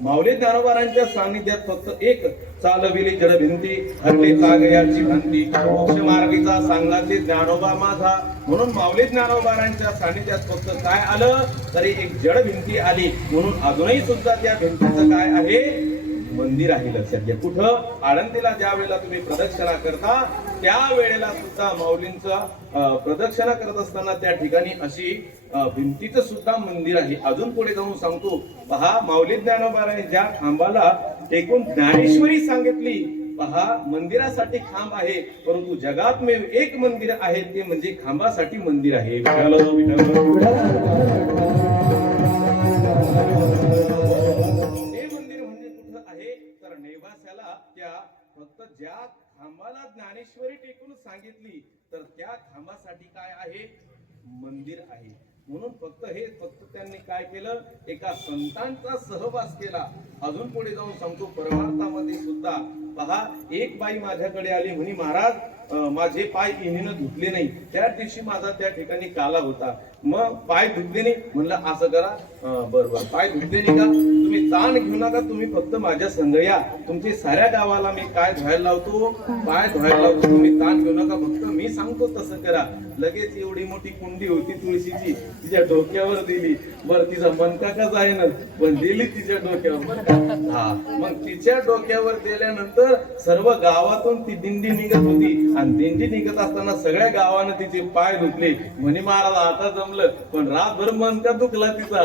माऊली ज्ञानोबारांच्या सानिध्यात फक्त एक चालविली जडभिंती हरली चागयाची भ्रांती मोक्ष मार्गीचा सांगाचे ज्ञानोबा माझा. म्हणून माऊली ज्ञानोबारांच्या सानिध्यात फक्त काय आलं? तरी एक जडभिंती आली. म्हणून अजूनही सुद्धा त्या भिंतीचं काय आहे? मंदिर आहे, लक्षात घ्या. कुठं? आळंदीला ज्या वेळेला तुम्ही प्रदक्षिणा करता त्या वेळेला सुद्धा माऊलींचं प्रदक्षिणा करत असताना त्या ठिकाणी अशी भिंतीचं सुद्धा मंदिर आहे. अजून पुढे जाऊन सांगतो पहा माऊली ज्ञानोबारांनी ज्या खांबाला टेकून ज्ञानेश्वरी सांगितली. पहा मंदिरासाठी खांब आहे, परंतु जगात मे एक मंदिर आहे, ते म्हणजे खांबासाठी मंदिर आहे. नेवास्याला त्या फक्त ज्या खांबाला ज्ञानेश्वरी टेकून सांगितली तर त्या खांबासाठी काय आहे? मंदिर आहे. म्हणून फक्त त्यांनी काय केलं? एका संतांचा सहवास केला. अजून पुढे जाऊन सांगतो परमार्थामध्ये सुद्धा पहा एक बाई माझ्याकडे आली म्हणे महाराज माझे पाय इनीनं धुतले नाही. त्या दिवशी माझा त्या ठिकाणी काला होता. मग पाय धुतले नाही. म्हणलं असं करा बरोबर पाय धुतले नाही का? तुम्ही ताण घेऊ नका, तुम्ही फक्त माझ्या संग या. तुमची साऱ्या गावाला मी काय धुवायला लावतो? पाय धुवायला लावतो. तुम्ही ताण घेऊ नका, फक्त मी सांगतो तसं करा. लगेच एवढी मोठी कुंडी होती तुळशीची तिच्या डोक्यावर दिली. बरं तिचा मनका कसा आहे ना, पण दिली तिच्या डोक्यावर. हा मग तिच्या डोक्यावर दिल्यानंतर सर्व गावातून ती दिंडी निघत होती आणि दिंडी निघत असताना सगळ्या गावानं तिचे पाय धुतले. म्हणे महाराज आता जमलं, पण रातभर मनका दुखला तिचा.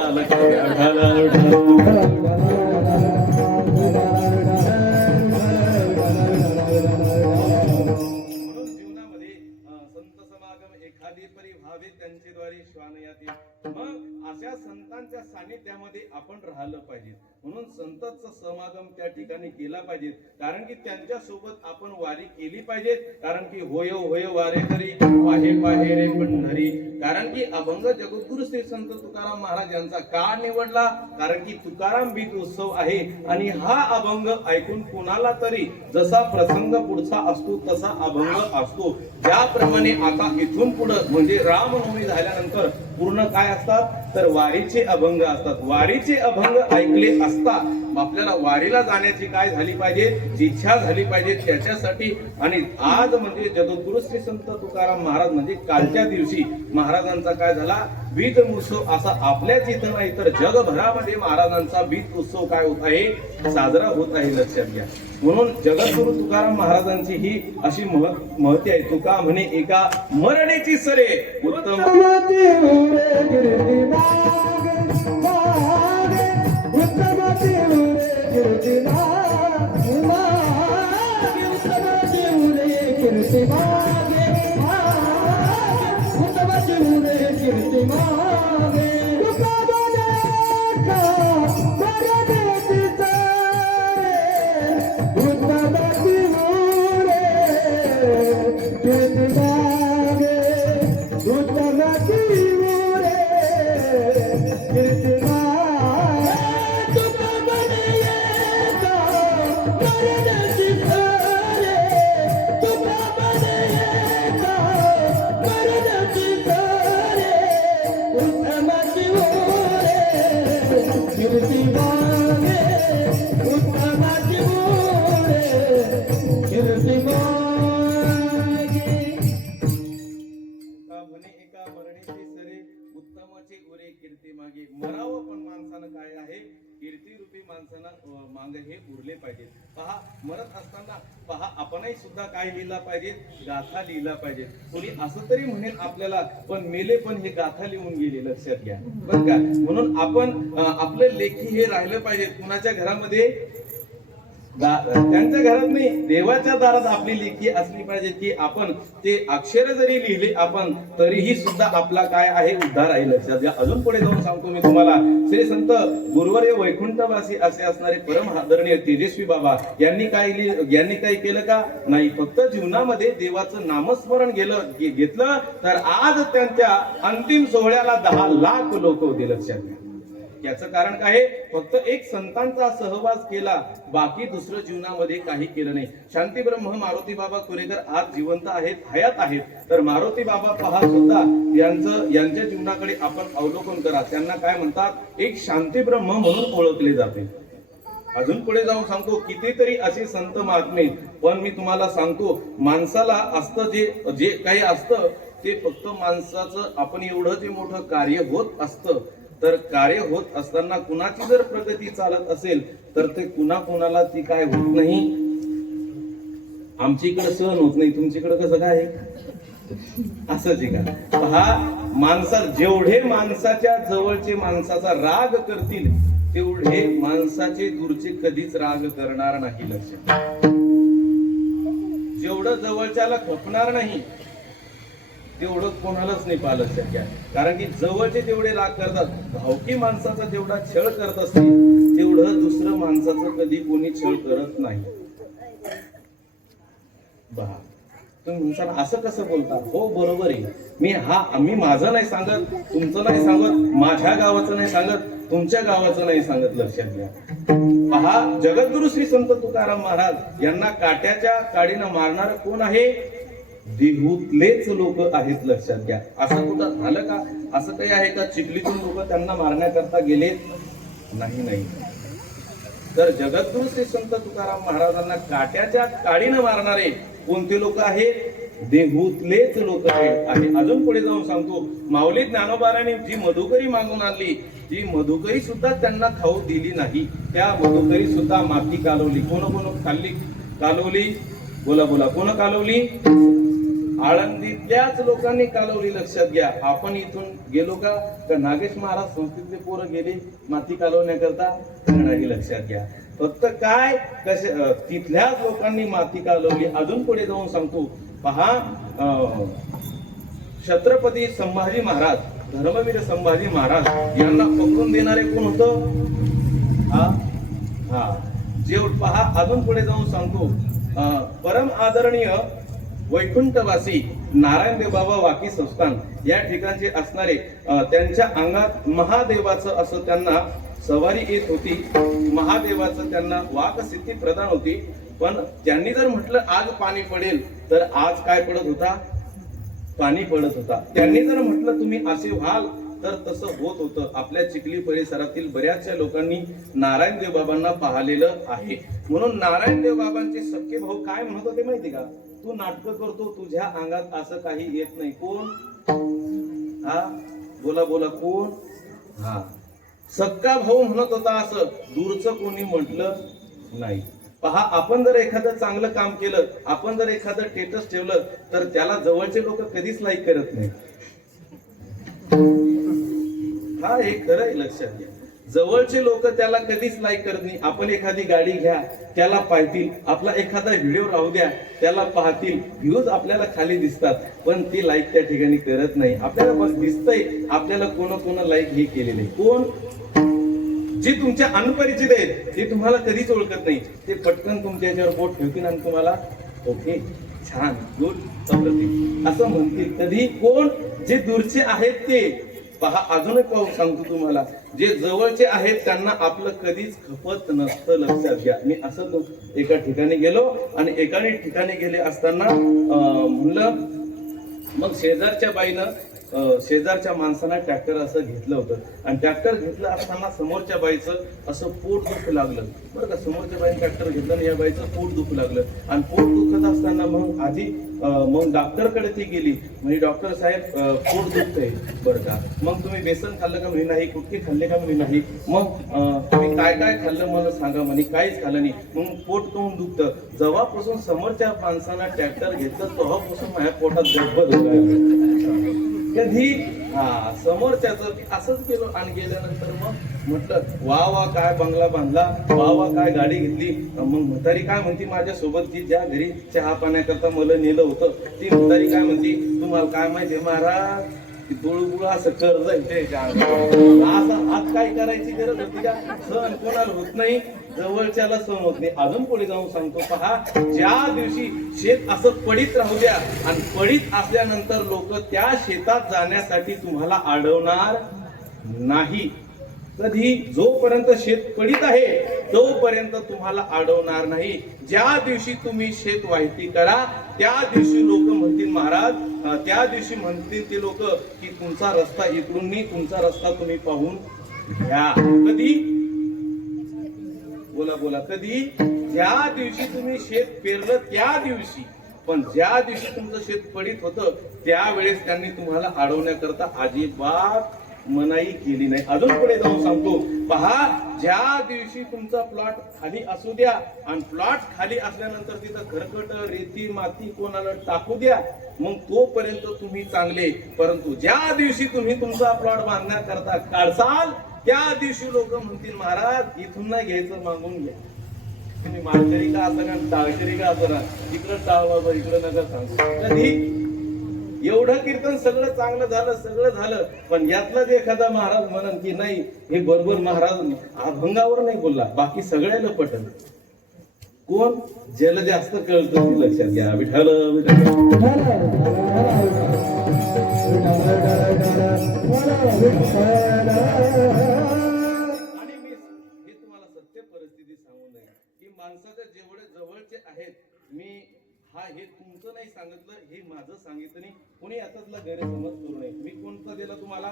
एखादी परी व्हावे त्यांचे द्वारे श्वान याती. मग अशा संतांच्या सानिध्यामध्ये आपण राहिलं पाहिजे. म्हणून संतांचा समागम त्या ठिकाणी केला पाहिजे. कारण की त्यांच्या सोबत आपण वारी केली पाहिजे. कारण की होय होय वारे करी पाहे पाहे रे पंढरी. कारण की अभंग जगद्गुरु श्री संत तुकाराम महाराज यांचा का निवडला? कारण की तुकाराम बीज उत्सव आहे आणि हा अभंग ऐकून कुणाला तरी जसा प्रसंग पुढचा असतो तसा अभंग असतो. ज्याप्रमाणे आता इथून पुढं म्हणजे रामनवमी झाल्यानंतर पूर्ण काय असतात? तर वारीचे अभंग असतात. वारीचे अभंग ऐकले असता आपल्याला वारीला जाण्याची काय झाली पाहिजे? इच्छा झाली पाहिजे. त्याच्यासाठी आणि आज म्हणजे जगद्गुरु श्री संत तुकाराम महाराज म्हणजे कालच्या दिवशी महाराजांचा काय झाला? बीज उत्सव असा आपल्याच इथं नाही तर जगभरामध्ये महाराजांचा बीज उत्सव काय होत आहे? साजरा होत आहे, लक्षात घ्या. म्हणून जगद्गुरु तुकाराम महाराजांची ही अशी महती आहे. तुका म्हणे एका मरणेची सरे उत्तम मरणाची सारे तुका मध्ये येता मरणाची सारे उत्तमाची ओरे कीर्ती मागे उत्तमाची ओरे कीर्ती मागे का म्हणे एका मरणीची सरे उत्तमाचे उरे कीर्ती मागे मरावं पण माणसानं काय आहे कीर्ती रूपी माणसानं मागे हे उरले पाहिजे पहा मरत असताना पहा आपणही सुद्धा काय लिहिला पाहिजे गाथा लिहिला पाहिजे कोणी असं तरी म्हणेल आपल्याला पण मेले पण हे गाथा लिहून गेले लक्षात घ्या बरं का म्हणून आपण आपलं लेखी हे राहिलं पाहिजे कुणाच्या घरामध्ये त्यांच्या घरात नाही देवाच्या दारात आपली लेखी असली पाहिजे की आपण ते अक्षर जरी लिहिले आपण तरीही सुद्धा आपला काय आहे उद्धार आहे लक्षात घ्या अजून पुढे जाऊन सांगतो मी तुम्हाला श्री संत गुरुवर्य वैकुंठवासी असे असणारे परम आदरणीय तेजस्वी बाबा यांनी काय केलं का नाही फक्त जीवनामध्ये देवाचं नामस्मरण घेतलं तर आज त्यांच्या अंतिम सोहळ्याला 10 लाख लोक होते लक्षात घ्या याचं कारण काय आहे फक्त एक संतांचा सहवास केला बाकी दुसरं जीवनामध्ये काही केलं नाही शांती ब्रह्म मारुती बाबा कुरेकर आज जिवंत आहेत हयात आहेत तर मारुती बाबा पहा सुद्धा यांच्या जीवनाकडे आपण अवलोकन करा त्यांना काय म्हणतात एक शांती ब्रह्म म्हणून ओळखले जाते अजून पुढे जाऊन सांगतो कितीतरी असे संत महात्मे पण मी तुम्हाला सांगतो माणसाला असतं जे काही असतं ते फक्त माणसाचं आपण एवढं जे मोठं कार्य होत असतं तर कार्य होत असताना कुणाची जर प्रगती चालत असेल तर ते कुणाला ती काय होत नाही आमच्याकडे सहन होत नाही तुमच्याकडे कसं काय असंच आहे का पहा जेवढे माणसाच्या जवळचे माणसाचा राग करतील तेवढे माणसाचे दूरचे कधीच राग करणार नाही लक्षात जेवढं जवळच्याला खपणार नाही तेवढं कोणालाच नाही पाहिलं शक्य आहे कारण की जवळचे तेवढे राग करतात भावकी माणसाचा जेवढा छळ करत असतील तेवढं दुसरं माणसाचं कधी कोणी छळ करत नाही बहा तुम्ही म्हणसाल असं कसं बोलता हो बरोबर आहे मी माझं नाही सांगत तुमचं नाही सांगत माझ्या गावाचं नाही सांगत तुमच्या गावाचं नाही सांगत लक्षात घ्या पहा जगद्गुरु श्री संत तुकाराम महाराज यांना काट्याच्या काडीनं मारणार कोण आहे देहूतलेच लोक आहेत लक्षात घ्या असं कुठं झालं का असं काही आहे का चिखलीतून लोक त्यांना मारण्याकरता गेले नाही तर जगद्गुरु श्री संत तुकाराम महाराजांना काट्याच्या काडीनं मारणारे कोणते लोक आहेत देहूतलेच लोक आहेत अजून पुढे जाऊन सांगतो माऊली ज्ञानोबाराने जी मधुकरी मागून आणली ती मधुकरी सुद्धा त्यांना खाऊ दिली नाही त्या मधुकरी सुद्धा माती कालवली कोण खाल्ली कालवली बोला कोण कालवली आळंदीतल्याच लोकांनी कालवली लक्षात घ्या आपण इथून गेलो का नागेश महाराज संस्थेतले पोरं गेले माती कालवण्याकरता नाही लक्षात घ्या फक्त काय तिथल्याच लोकांनी माती कालवली अजून पुढे जाऊन सांगतो पहा छत्रपती संभाजी महाराज धर्मवीर संभाजी महाराज यांना पकडून देणारे कोण होतं जेवढ पहा अजून पुढे जाऊन सांगतो परम आदरणीय वैकुंठवासी नारायणदेव बाबा वाकी संस्थान या ठिकाणचे असणारे त्यांच्या अंगात महादेवाचं असं त्यांना सवारी येत होती महादेवाचं त्यांना वाक सिद्धी प्रदान होती पण त्यांनी जर म्हटलं आज पाणी पडेल तर आज काय पडत होता पाणी पडत होता त्यांनी जर म्हटलं तुम्ही असे व्हाल तर तसं होत होतं आपल्या चिखली परिसरातील बऱ्याचशा लोकांनी नारायणदेव बाबांना पाहिलेलं आहे म्हणून नारायणदेव बाबांचे सख्खे भाऊ काय म्हणत होते माहिती का तू नाटक करतो तुझ्या अंगात असं काही येत नाही कोण बोला कोण सक्का भाऊ म्हणत होता असं दूरचं कोणी म्हटलं नाही पहा आपण जर एखादं चांगलं काम केलं आपण जर एखादं स्टेटस ठेवलं तर त्याला जवळचे लोक कधीच लाईक करत नाही हे खरं आहे लक्षात घ्या जवळचे लोक त्याला कधीच लाईक करत नाही आपण एखादी गाडी घ्या त्याला पाहतील आपला एखादा व्हिडिओ राहू द्या त्याला पाहतील व्ह्यूज आपल्याला खाली दिसतात पण ते लाईक त्या ठिकाणी करत नाही आपल्याला बस दिसतंय आपल्याला कोण लाईक हे केलेले कोण जे तुमच्या अनपरिचित आहेत ते तुम्हाला कधीच ओळखत नाही ते पटकन तुमच्या याच्यावर बोट ठेवतील आणि तुम्हाला ओके छान गुड असं म्हणतील कधी कोण जे दूरचे आहेत ते पहा अजून एक पाहू सांगतो तुम्हाला, जे जवळचे आहेत त्यांना आपलं कधीच खपत नसतं, लक्षात घ्या. मी असं एका ठिकाणी गेलो आणि एका ठिकाणी गेले असताना म्हणलं, मग शेजारच्या बाईनं शेजारच्या माणसानं ट्रॅक्टर असं घेतलं होतं आणि ट्रॅक्टर घेतलं असताना समोरच्या बाईचं असं पोट दुखू लागलं. बरं का, समोरच्या बाईने ट्रॅक्टर घेतलं आणि या बाईचं पोट दुखू लागलं आणि पोट दुखत असताना मग आधी मग डॉक्टरकडे ती गेली. म्हणजे डॉक्टर साहेब पोट दुखतंय बरं का, मग तुम्ही बेसन खाल्लं का? म्हणे नाही. कुठे खाल्ले का? म्हणे नाही. मग तुम्ही काय काय खाल्लं मला सांगा. म्हणे काहीच खाल्लं नाही. मग पोट काऊन दुखतं? जेव्हापासून समोरच्या माणसानं ट्रॅक्टर घेतलं तेव्हापासून माझ्या पोटात गडबड कधी समोरच्याचं असंच केलं आणि गेल्यानंतर मग म्हटलं वा वा काय बंगला बांधला, वा वा काय गाडी घेतली. मग म्हातारी काय म्हणती माझ्यासोबत, जी ज्या घरी चहा पाण्याकरता मला नेलं होतं ती म्हातारी काय म्हणती, तुम्हाला काय माहितीये महाराज, बुळबुळ असं कर्ज असं हात काय करायची गरज होती का? सण कोणाला होत नाही, जवळच्याला सण होत नाही. अजून पुढे जाऊन सांगतो पहा, ज्या दिवशी शेत असं पडीत राहू द्या आणि पडीत असल्यानंतर लोक त्या शेतात जाण्यासाठी तुम्हाला अडवणार नाही. कधी जोपर्यंत शेत पडीत आहे तोपर्यंत तुम्हाला अडवणार नाही. ज्या दिवशी तुम्ही शेत वाहिती करा त्या दिवशी लोक म्हणतील महाराज, त्या दिवशी म्हणतील ते लोक की तुमचा रस्ता इकडून नाही, तुमचा रस्ता तुम्ही पाहून घ्या. कधी बोला बोला, कधी? ज्या दिवशी तुम्ही शेत पेरलं त्या दिवशी. पण ज्या दिवशी तुमचं शेत पडीत होतं त्यावेळेस त्यांनी तुम्हाला अडवण्याकरता अजिबात मनाई केली नाही. अजून पुढे जाऊन सांगतो पहा, ज्या दिवशी तुमचा प्लॉट खाली असू द्या आणि प्लॉट खाली असल्यानंतर तिथं खरकट रेती माती कोणाला टाकू द्या, मग तोपर्यंत तुम्ही चांगले. परंतु ज्या दिवशी तुम्ही तुमचा प्लॉट बांधण्याकरता काढसाल त्या दिवशी लोक म्हणतील महाराज इथून नाही घ्यायचं, मागून घ्या. तुम्ही माळकरी का असं टाळकरी का असं, इकडं टाळ बाबा, इकडं नका सांगू. कधी? एवढं कीर्तन सगळं चांगलं झालं, सगळं झालं, पण यातलाच एखादा महाराज म्हणन की नाही हे बरोबर महाराज अभंगावर नाही बोलला, बाकी सगळ्याला पटल. कोण? ज्याला जास्त कळतं ते लक्षात घ्या. विठाल आणि मी हे तुम्हाला सत्य परिस्थिती सांगू नये की माणसाच्या जेवढे जवळचे आहेत, मी हे तुमचं नाही सांगितलं, हे माझं सांगितलं नाही. कोणी यातला गैरसमज करू नये. मी कोणता दिला तुम्हाला?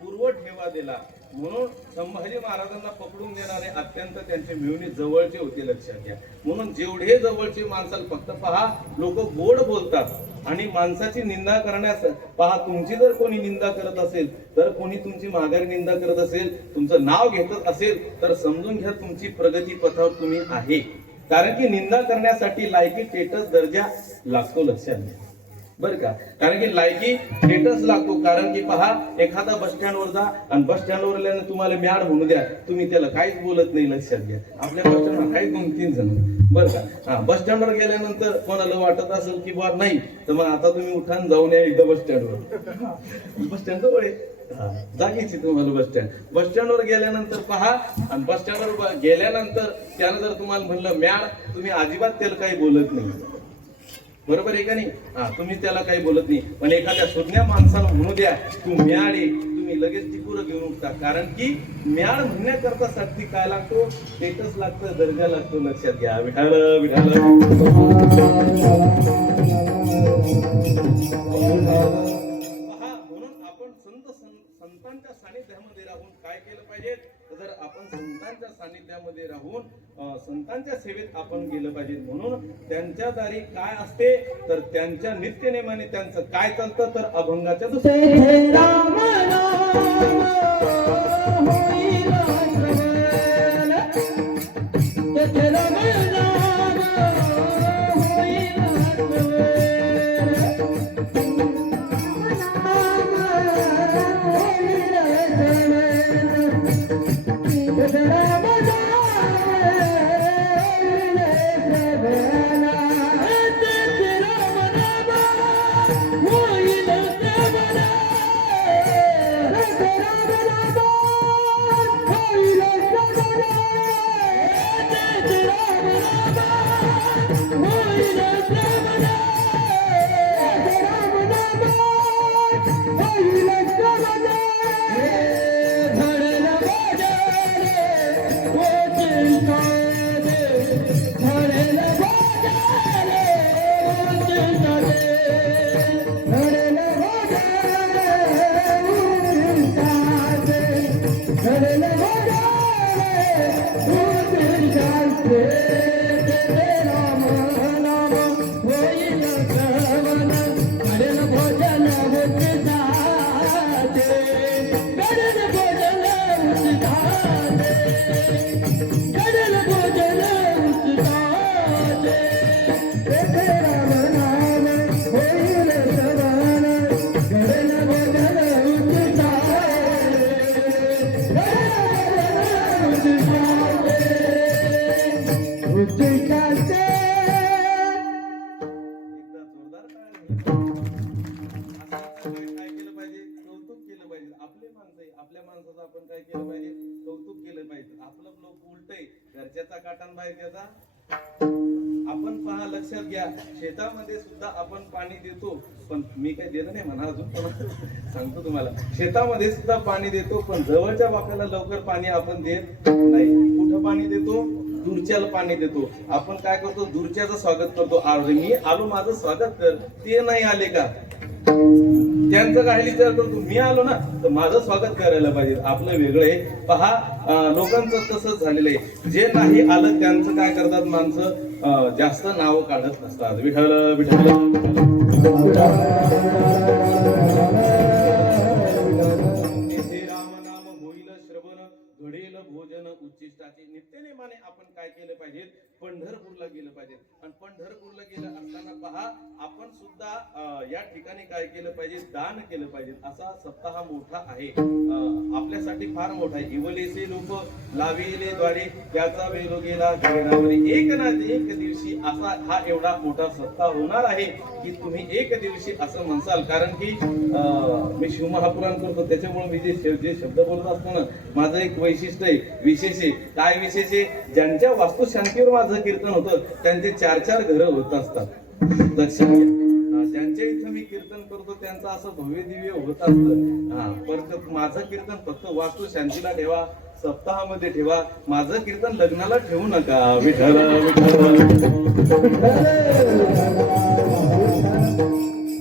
पूर्व ठेवा दिला. म्हणून संभाजी महाराजांना पकडून देणारे अत्यंत त्यांचे मिळवणी जवळचे होते, लक्षात घ्या. म्हणून जेवढे जवळचे माणसाला फक्त पहा, लोक गोड बोलतात आणि माणसाची निंदा करण्यास पहा. तुमची जर कोणी निंदा करत असेल, तर कोणी तुमची माघारी निंदा करत असेल, तुमचं नाव घेत असेल, तर समजून घ्या तुमची प्रगती पथावर तुम्ही आहे. कारण की निंदा करण्यासाठी लायकी स्टेटस दर्जा लागतो, लक्षात घ्या बरं का. कारण की लायकी स्टेटस लागतो. कारण की पहा, एखादा बस स्टँडवर जा आणि बस स्टँडवर तुम्हाला मॅड म्हणू द्या, तुम्ही त्याला काहीच बोलत नाही, लक्षात घ्या. आपल्या बस स्टँडवर काही 2-3 जण बरं का. बस स्टँडवर गेल्यानंतर कोणाला वाटत असेल की बा नाही, तर मग आता तुम्ही उठान जाऊन या एकदा बस स्टँडवर. बस स्टँड जवळ जागीची तुम्हाला बस स्टँडवर गेल्यानंतर पहा, आणि बस स्टँडवर गेल्यानंतर त्यानं जर तुम्हाला म्हणलं मॅड, तुम्ही अजिबात त्याला काही बोलत नाही, बरोबर आहे का नाही? तुम्ही त्याला काही बोलत नाही. पण एखाद्या शोधण्या माणसाला म्हणू द्या तू म्याड आहे, तुम्ही लगेच टिपूर घेऊन उठता. कारण की म्याड म्हणण्याकरता साठी काय लागतो? स्टेटस लागतं, दर्जा लागतो, लक्षात घ्या. विठाल विठाल संतांच्या सानिध्यामध्ये राहून काय केलं पाहिजे? तर आपण संतांच्या सानिध्यामध्ये राहून संतांच्या सेवेत आपण गेलं पाहिजे. म्हणून त्यांच्या दारी काय असते, तर त्यांच्या नित्यनेमाने त्यांचं काय चालतं, तर अभंगाच्या तेथे राम नाम होईल श्रवण करेल भोजन उत्साहाचे करेल भोजन उत्साहाचे करेल भोजन उत्साहाचे तेथे राम नाम होईल श्रवण करेल भोजन उत्साहाचे एकदा जोरदार टाळ्या झाल्या. काय केलं पाहिजे? कौतुक केलं पाहिजे. आपले माणसं आहे, आपल्या माणसाचं आपण काय केलं पाहिजे? कौतुक केलं पाहिजे. आपलं लोक उलटय, घरच्याचा काटान बाहेर त्याचा. आपण पहा, लक्षात घ्या, शेतामध्ये सुद्धा आपण पाणी देतो, पण मी काही देणं नाही म्हणा अजून, पण सांगतो तुम्हाला, शेतामध्ये सुद्धा पाणी देतो, पण जवळच्या बापाला लवकर पाणी आपण देत नाही. कुठं पाणी देतो? दूरच्याला पाणी देतो. आपण काय करतो? दूरच्याचं स्वागत करतो. अरे मी आलो, माझं स्वागत कर. ते नाही आले का? त्यांचं काय विचार करतो, मी आलो ना तर माझं स्वागत करायला पाहिजे. आपलं वेगळं आहे. पहा, लोकांचं तसंच झालेलं आहे. जे नाही आलं त्यांचं काय करतात माणसं, जास्त नाव काढत नसतात. विठ्ठल विठ्ठल तेथे राम नाम होईल श्रवण घडेल भोजन उच्चिष्टाचे. नित्यनेमाने आपण काय केलं पाहिजे? पंढरपूरला गेलं पाहिजे. आणि पंढरपूरला गेलं असताना पहा, आपण सुद्धा या ठिकाणी काय केलं पाहिजे? दान केलं पाहिजे. असा सप्ताह मोठा आहे, आपल्यासाठी फार मोठा आहे. इवलेसे लोक लाविले द्वारे त्याचा वेलो गेला घरावरी. एक ना एक दिवशी असा हा एवढा मोठा सप्ताह होणार आहे की तुम्ही एक दिवशी असं म्हणसाल. कारण की मी शिवमहापुराण करतो, त्याच्यामुळे मी जे शब्द बोलत असतो ना, माझं एक वैशिष्ट्य आहे, विशेष आहे. काय विशेष आहे? ज्यांच्या वास्तुशांतीवर माझं कीर्तन होतं त्यांचे 4-4 घरं होत असतात. लक्षात घ्या. ज्यांच्या इथं मी कीर्तन करतो त्यांचं असं भव्य दिव्य होत असतं. परत माझं कीर्तन फक्त वास्तू शांतीला ठेवा, सप्ताहामध्ये ठेवा. माझं कीर्तन लग्नाला ठेवू नका. विठ्ठल विठ्ठल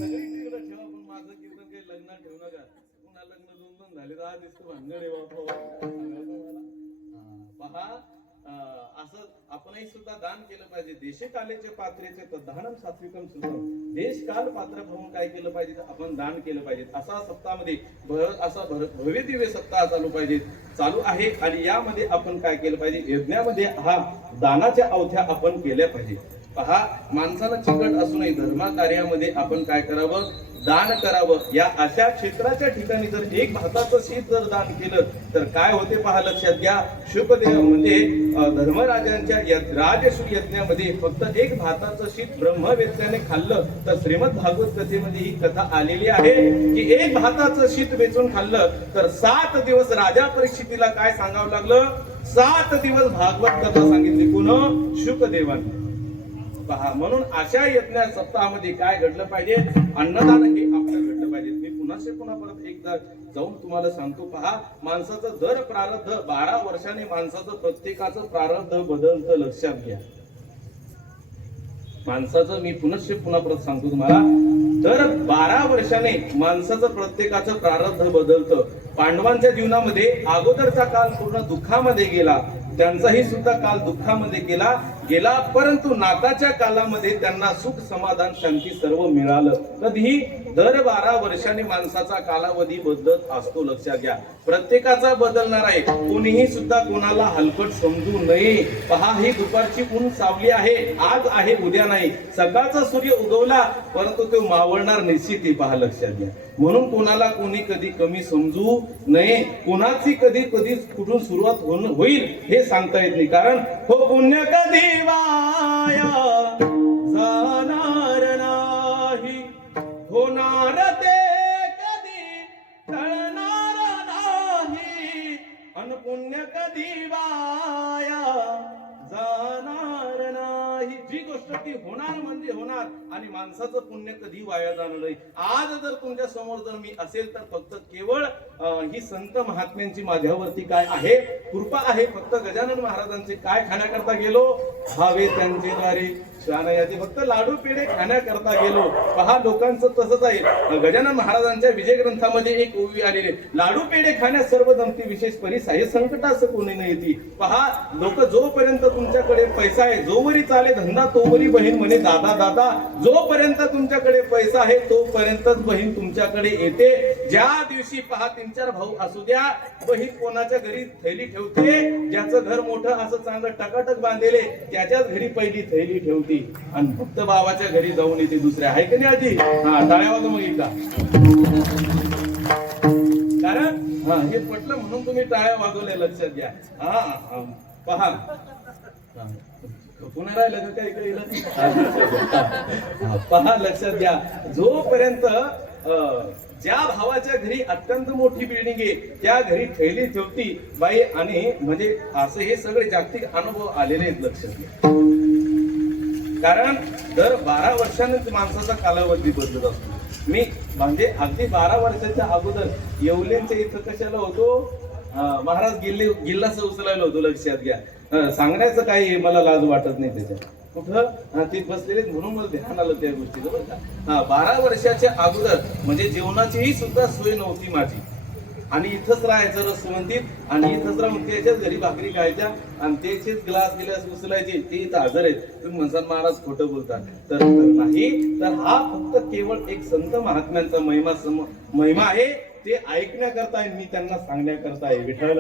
सगळीकडे ठेवा, पण माझं कीर्तन काही लग्नात ठेवू नका. पुन्हा लग्न 2-2 झाले तर आज दिसतो भांडण आहे बाबा. पहा, असं आपणही सुद्धा दान केलं पाहिजे. देशकालेचे पात्रेचे तद्धानम सात्विकम सुखम. देश काल पात्र पाहून काय केलं पाहिजे? आपण दान केलं पाहिजे. असा सप्ताहामध्ये भव्य दिव्य सप्ताह चालू आहे. आणि यामध्ये आपण काय केलं पाहिजे? यज्ञामध्ये हा दानाच्या अवथ्या आपण केल्या पाहिजे. पहा, माणसाला चिकट असूनही धर्म कार्यामध्ये आपण काय करावं? दान करावं. या अशा क्षेत्राच्या ठिकाणी जर एक भाताचं शीत जर दान केलं तर काय होते पहा, लक्षात घ्या. शुभदेव म्हणजे धर्मराजांच्या राजसूय यज्ञामध्ये फक्त एक भाताचं शीत ब्रह्मवेत्याने खाल्लं तर श्रीमद भागवत कथेमध्ये ही कथा आलेली आहे की एक भाताचं शीत वेचून खाल्लं तर 7 दिवस राजा परीक्षितीला काय सांगावं लागलं? 7 दिवस भागवत कथा सांगितली. कोण? शुकदेवाने. पहा, म्हणून अशा यज्ञ सप्ताहामध्ये काय घडलं पाहिजे? अन्नदान हे आपलं घडलं पाहिजे. मी पुन्हा परत एकदा जाऊन तुम्हाला सांगतो. पहा, माणसाचं दर प्रारब्ध 12 वर्षाने माणसाचं प्रत्येकाचं प्रारब्ध बदलतं. लक्षात घ्या. माणसाचं मी पुन्हा परत सांगतो तुम्हाला, दर 12 वर्षाने माणसाचं प्रत्येकाचं प्रारब्ध बदलतं. पांडवांच्या जीवनामध्ये अगोदरचा काल पूर्ण दुःखामध्ये गेला, त्यांचाही सुद्धा काल दुःखामध्ये गेला, परंतु नाताच्या कालामध्ये त्यांना सुख समाधान शांती सर्व मिळालं. कधीही दर 12 वर्षांनी माणसाचा कालावधी बदलत असतो. लक्षात घ्या. प्रत्येकाचा बदलणार आहे. कोणीही सुद्धा कोणाला हलकट समजू नये. पहा, ही दुपारची ऊन सावली आहे, आज आहे उद्या नाही. सकाळचा सूर्य उगवला परंतु तो मावळणार निश्चित. पहा, लक्षात घ्या. म्हणून कोणाला कोणी कधी कमी समजू नये. कोणाची कधी कुठून सुरुवात होईल हे सांगता येत नाही. कारण हो पुण्य कधी वाया जाणार नाही, होणार ते कधी टळणार नाही, अन पुण्य कधी वाया जाणार नाही. जी गोष्ट ती होणार म्हणजे होणार, आणि माणसाचं पुण्य कधी वाया जाणार नाही. आज जर तुमच्या समोर जर मी असेल तर फक्त केवळ ही संत महात्म्यांची माझ्यावरती काय आहे? कृपा आहे. फक्त गजानन महाराजांचे काय खाण्याकरता गेलो? भावे त्यांचे द्वारे श्वान याचे फक्त लाडू पेढे खाण्याकरता गेलो. पहा लोकांचं तसंच आहे. गजानन महाराजांच्या विजय ग्रंथामध्ये एक ओवी आलेली आहे. लाडू पेढे खाण्यास सर्व जमती विशेष परिसाय संकटास कोणी न येती. पहा लोक जोपर्यंत तुमच्याकडे पैसा आहे, जोवरी चाले धंदा तोवरी बहीण म्हणे दादा दादा. जोपर्यंत तुमच्याकडे पैसा आहे तोपर्यंतच बहीण तुमच्याकडे येते. ज्या दिवशी पहा 3-4 भाऊ असू द्या, बहीण कोणाच्या घरी थैली ठेवते, ज्याचं घर मोठं असं चांगलं टकाटक बांधलेले त्याच्याच घरी पहिली थैली ठेवती आणि फक्त बाबाच्या घरी जाऊन येते दुसऱ्या. आहे की नाही आजी? हा, टाळ्या वाजवा मग एकदा. कारण हे पटलं म्हणून तुम्ही टाळ्या वाजवल्या, लक्षात घ्या. हा पहा पुन्हा राहिलं का काय इकडे? पहा लक्षात घ्या. जोपर्यंत ज्या भावाच्या घरी अत्यंत मोठी बिल्डिंग आहे त्या घरी थैली ठेवती बाई. आणि म्हणजे असं हे सगळे जागतिक अनुभव आलेले आहेत, लक्षात घ्या. कारण दर 12 वर्षांनी माणसाचा कालावधी बदलत असतो. मी म्हणजे अगदी 12 वर्षाच्या अगोदर येवलेंच्या इथं कशाला होतो, महाराज गिल्ला उचलायला होतो, लक्षात घ्या. सांगण्याचं काही मला लाज वाटत नाही त्याच्यात. कुठं ते बसलेले म्हणून मला ध्यान आलं त्या गोष्टीचं बरं का. 12 वर्षाच्या अगोदर म्हणजे जेवणाचीही सुद्धा सोय नव्हती माझी. आणि इथंच राहायचं रसवंतीत आणि इथंच राहून त्याच्याच घरी भाकरी खायच्या आणि त्याचेच गिलास उचलायचे. ते इथं हजर आहेत. तुम्ही म्हणसाल महाराज खोटं बोलतात, तर नाही. तर हा फक्त केवळ एक संत महात्म्यांचा महिमा आहे. ते ऐकण्याकरता मी त्यांना सांगण्याकरता आहे. विठ्ठल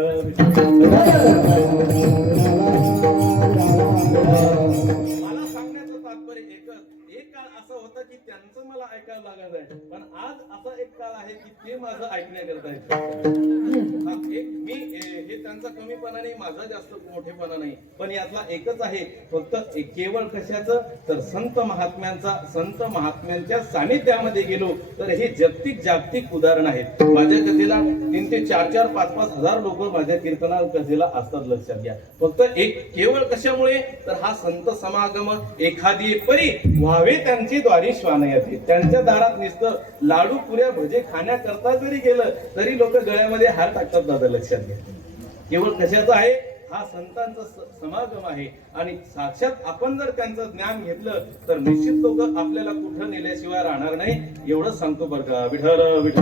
मला सांगण्याचं तात्पर्य एकच. एक काळ असा होता की त्यांचं मला ऐकायला लागत आहे, पण आज असा एक काळ आहे की ते माझं ऐकण्याकरता आहे. मी हे त्यांचा कमीपणा नाही, माझा जास्त मोठेपणा नाही, पण यातला एकच आहे फक्त केवळ कशाचं, तर संत महात्म्यांच्या सानिध्यामध्ये गेलो तर हे जागतिक उदाहरण आहेत. माझ्या कथेला 3 ते 4 5 हजार लोक माझ्या कीर्तना कथेला असतात, लक्षात घ्या. फक्त एक केवळ कशामुळे, तर हा संत समागम एखादी परी व्हावे त्यांची द्वारी श्वान येते. त्यांच्या दारात नुसतं लाडू पुऱ्या भजे खाण्याकरता जरी गेलं तरी लोक गळ्यामध्ये हार टाकतात दादा, लक्षात घ्या. केवळ कशाचं आहे, हा संतांचा समागम आहे. आणि साक्षात आपण जर त्यांचं ज्ञान घेतलं तर निश्चित लोक आपल्याला कुठं नेल्याशिवाय राहणार नाही. एवढं सांगतो बरं का. विठ्ठल विठ्ठल.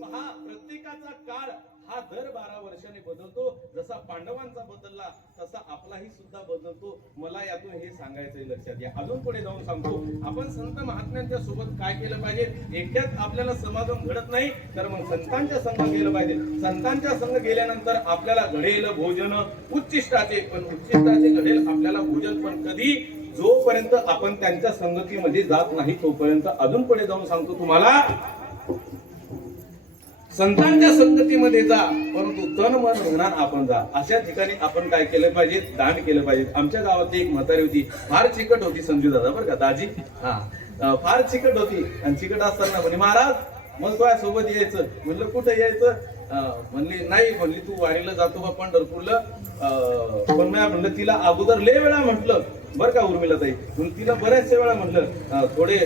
पहा प्रत्येकाचा काळ हा दर 12 वर्षाने बदलतो. जसा पांडवांचा बदलला तसा आपलाही सुद्धा बदलतो. मला यातून हे सांगायचंय, लक्षात घ्या. अजून पुढे जाऊन सांगतो. आपण संत महात्म्यांच्या सोबत काय केलं पाहिजे. एकट्यात आपल्याला समागम घडत नाही, तर मग संतांच्या संग गेलं पाहिजे. संतांच्या संग गेल्यानंतर आपल्याला घडेल भोजन उच्चिष्टाचे. पण उच्चिष्टाचे घडेल आपल्याला भोजन पण कधी, जोपर्यंत आपण त्यांच्या संगतीमध्ये जात नाही तोपर्यंत. अजून पुढे जाऊन सांगतो तुम्हाला, संतांच्या संगतीमध्ये जा, परंतु तन मन धनान आपण जा. अशा ठिकाणी आपण काय केलं पाहिजे, दान केलं पाहिजे. आमच्या गावातली एक म्हातारी होती, फार चिकट होती, संजू दादा बरं का, दाजी. फार चिकट होती. आणि चिकट असताना म्हणे महाराज मग तुझ्या सोबत यायचं. म्हणलं कुठं यायचं. म्हणली नाही, म्हणली तू वारीला जातो बा पंढरपूरला. पण मी म्हणलं तिला अगोदर लय वेळा म्हटलं बरं का उर्मिला ताई, तिला बऱ्याचशा वेळा म्हटलं थोडे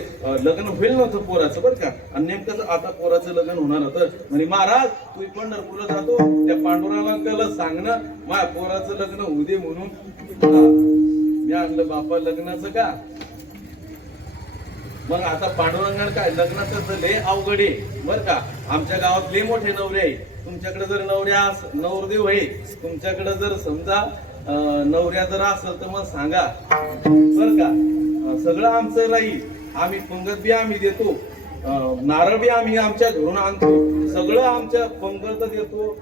लग्न होईल नव्हतं पोराचं बरं का. आणि नेमकं आता पोराचं लग्न होणार होतं. म्हणे महाराज तू पंढरपूरला जातो, त्या पांडुरंगाला सांगणं माझ्या पोराचं लग्न होऊ दे म्हणून. मी आणलं बापा लग्नाचं का. मग आता पांडुरंगाला काय लग्नाचं लय अवघड आहे बरं का. आमच्या गावात लय मोठे नवरे आहे. तुमच्याकडे जर नवरदेव आहे, तुमच्याकडे जर समजा नवऱ्या जर असेल तर मग सांगा बर का. सगळं आमचं राहील. आम्ही पंगत बी आम्ही देतो, नारळ बी आम्ही आमच्या घरून आणतो, सगळं आमच्या पंगत देतो.